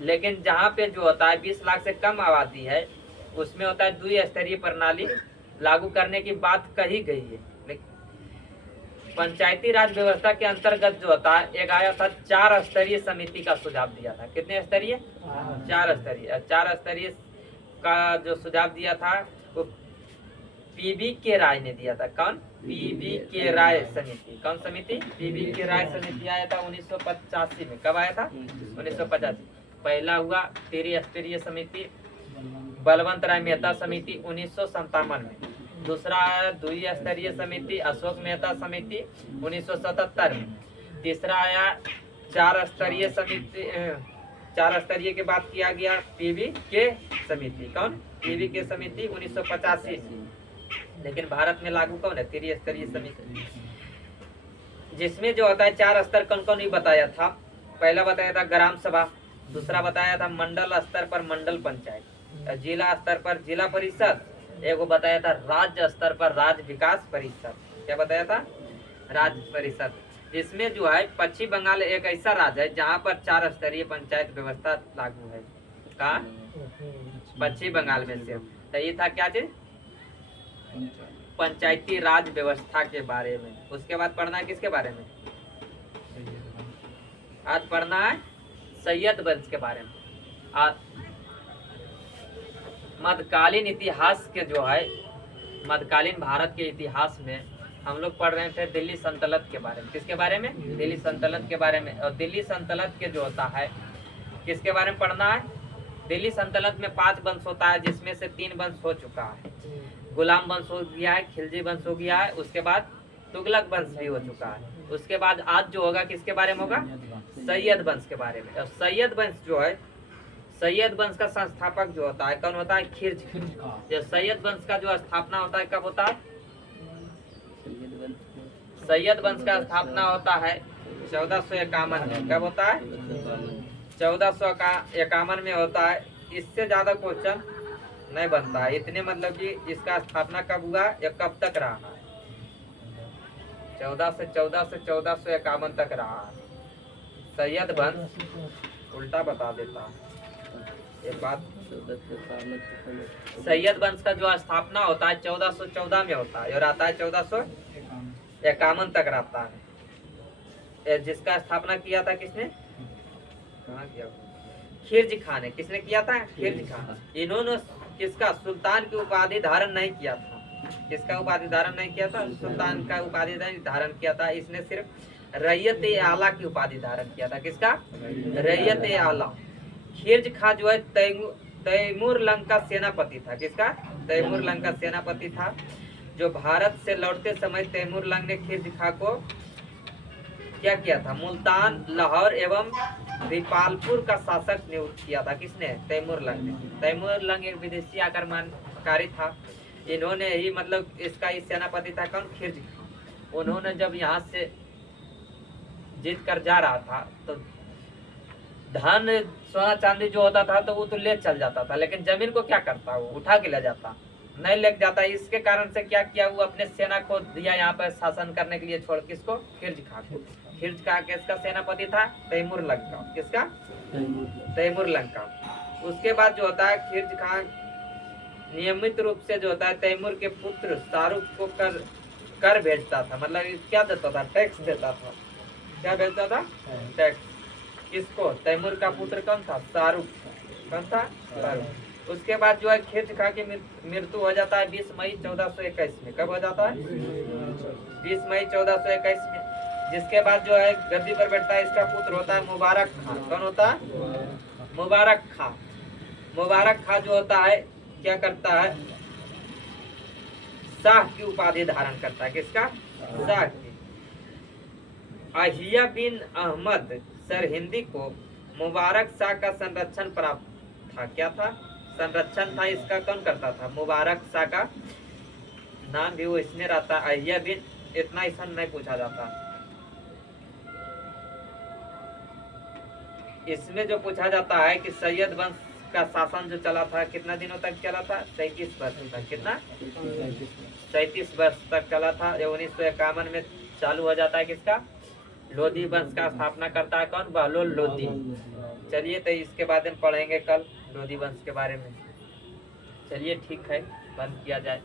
लेकिन जहाँ पे जो होता है 20 लाख से कम आबादी है उसमें होता है 2 स्तरीय प्रणाली लागू करने की बात कही गई है। पंचायती राज व्यवस्था के अंतर्गत जो होता है एक आया था 4 स्तरीय समिति का सुझाव दिया था। कितने स्तरीय? 4 स्तरीय। 4 स्तरीय का जो सुझाव दिया था वो पीबी के राय ने दिया था। कौन? पीबी के राय समिति। कौन समिति? पीबी के राय समिति आया था 1985 में। कब आया था? 1985। पहला हुआ त्रिस्तरीय समिति बलवंत राय मेहता समिति 1957 में। दूसरा आया द्विस्तरीय समिति अशोक मेहता समिति 1977 में। तीसरा आया चार स्तरीय समिति, चार स्तरीय के बाद किया गया पीवी के समिति। कौन? पीवी के समिति 1985। लेकिन भारत में लागू कौन है? त्रिस्तरीय समिति, जिसमें जो होता है चार स्तर कौन कौन ही बताया था। पहला बताया था ग्राम सभा, दूसरा बताया था मंडल स्तर पर मंडल पंचायत, जिला स्तर पर जिला परिषद, एगो बताया था राज्य स्तर पर राज्य विकास परिषद। क्या बताया था? राज्य परिषद। इसमें जो है पश्चिम बंगाल एक ऐसा राज्य है जहाँ पर चार स्तरीय पंचायत व्यवस्था लागू है। कहाँ? पश्चिम बंगाल में से। तो ये था क्या चीज? पंचायती राज व्यवस्था के बारे में। उसके बाद पढ़ना है किसके बारे में? आज पढ़ना है सैयद वंश के बारे में। आज मध्यकालीन इतिहास के जो है, मध्यकालीन भारत के इतिहास में हम लोग पढ़ रहे थे दिल्ली सल्तनत के बारे में। किसके बारे में? दिल्ली सल्तनत के बारे में। और दिल्ली सल्तनत के जो होता है किसके बारे में पढ़ना है? दिल्ली सल्तनत में 5 वंश होता है, जिसमें से 3 वंश हो चुका है। गुलाम वंश हो गया है, खिलजी वंश हो गया है, उसके बाद तुगलक वंश भी हो चुका है। उसके बाद आज जो होगा किसके बारे में होगा? सैयद वंश के बारे में। और सैयद वंश जो है, सैयद वंश का संस्थापक जो होता है कौन होता है? खिलजी खान। जो सैयद वंश का जो स्थापना होता है कब होता है? सैयद वंश का स्थापना होता है 1451 में। कब होता है? 1451 में होता है। इससे ज्यादा क्वेश्चन नहीं बनता है। इतने मतलब कि इसका स्थापना कब हुआ या कब तक रहा है? 14 से 1451 तक रहा है। सैयद वंश उल्टा बता देता है एक बात। सैयद वंश का जो स्थापना होता है 1414 में होता है और आता है 1451 तक रहता है। जिसका स्थापना किया था किसने? कहाँ किया? खिलजी खान ने। किसने किया था? खिलजी खान। इन्होंने किसका? सुल्तान की उपाधि धारण नहीं किया था। किसका उपाधि धारण नहीं किया था? सुल्तान का उपाधि नहीं धारण किया था। इसने सिर्फ रैयत आला की उपाधि धारण किया था। किसका? रैयत आला। खिलजी खान जो है तैमूर लंग का सेनापति था। किसका? तैमूर लंग का सेनापति था। जो भारत से लौटते समय तैमूर लंग ने खिलजी खान को क्या किया था? मुल्तान, लाहौर एवं रिपालपुर का शासक नियुक्त किया था। किसने? तैमूर लंग ने। तैमूर लंग एक विदेशी आक्रमणकारी था। इन्होंने ही मतलब इसका ही सेनापति था कौन? खिलजी। उन्होंने जब यहाँ से जीत कर जा रहा था तो धन सोना चांदी जो होता था तो वो तो ले चल जाता था, लेकिन जमीन को क्या करता? वो उठा के ले जाता, नहीं ले जाता। इसके कारण से क्या किया? वो अपने सेना को दिया यहाँ पर शासन करने के लिए। छोड़ किसको? खिलजी खान को। खिलजी खान किसका सेनापति था? तैमूर लंग का। किसका? तैमूर लंग का। उसके बाद जो होता है खिलजी खान नियमित रूप से जो होता है तैमूर के पुत्र शाहरुख को कर भेजता था। मतलब क्या देता था? टैक्स देता था। क्या भेजता था? टैक्स। किसको? तैमूर का पुत्र कौन था? शाहरुख। कौन था? शाहरुख। उसके बाद जो है खिलजी खान की मृत्यु हो जाता है 20 मई 1421 में। कब हो जाता है? 20 मई 1421 में। जिसके बाद जो है गद्दी पर बैठता है इसका पुत्र होता है मुबारक खान। कौन होता है? मुबारक खान। मुबारक खान जो होता है क्या करता है? शाह की उपाधि धारण करता है। किसका? शाह की। अहिया बिन अहमद सरहिंदी को मुबारक शाह का संरक्षण प्राप्त था। क्या था? संरक्षण था इसका। कौन करता था? मुबारक शाह का नाम भी वो इसमें रहता। अहिया बिन इतना ऐसा नहीं पूछा जाता। इसमें जो पूछा जाता है कि सैयद वंश का शासन जो चला था कितना दिनों तक चला था? 37 वर्ष तक। कितना? 37 वर्ष तक चला था। 1951 में चालू हो जाता है। किसका? लोधी वंश का स्थापना करता है कौन? बहलोल लोधी। चलिए तो इसके बाद हम पढ़ेंगे कल लोधी वंश के बारे में। चलिए ठीक है, बंद किया जाए।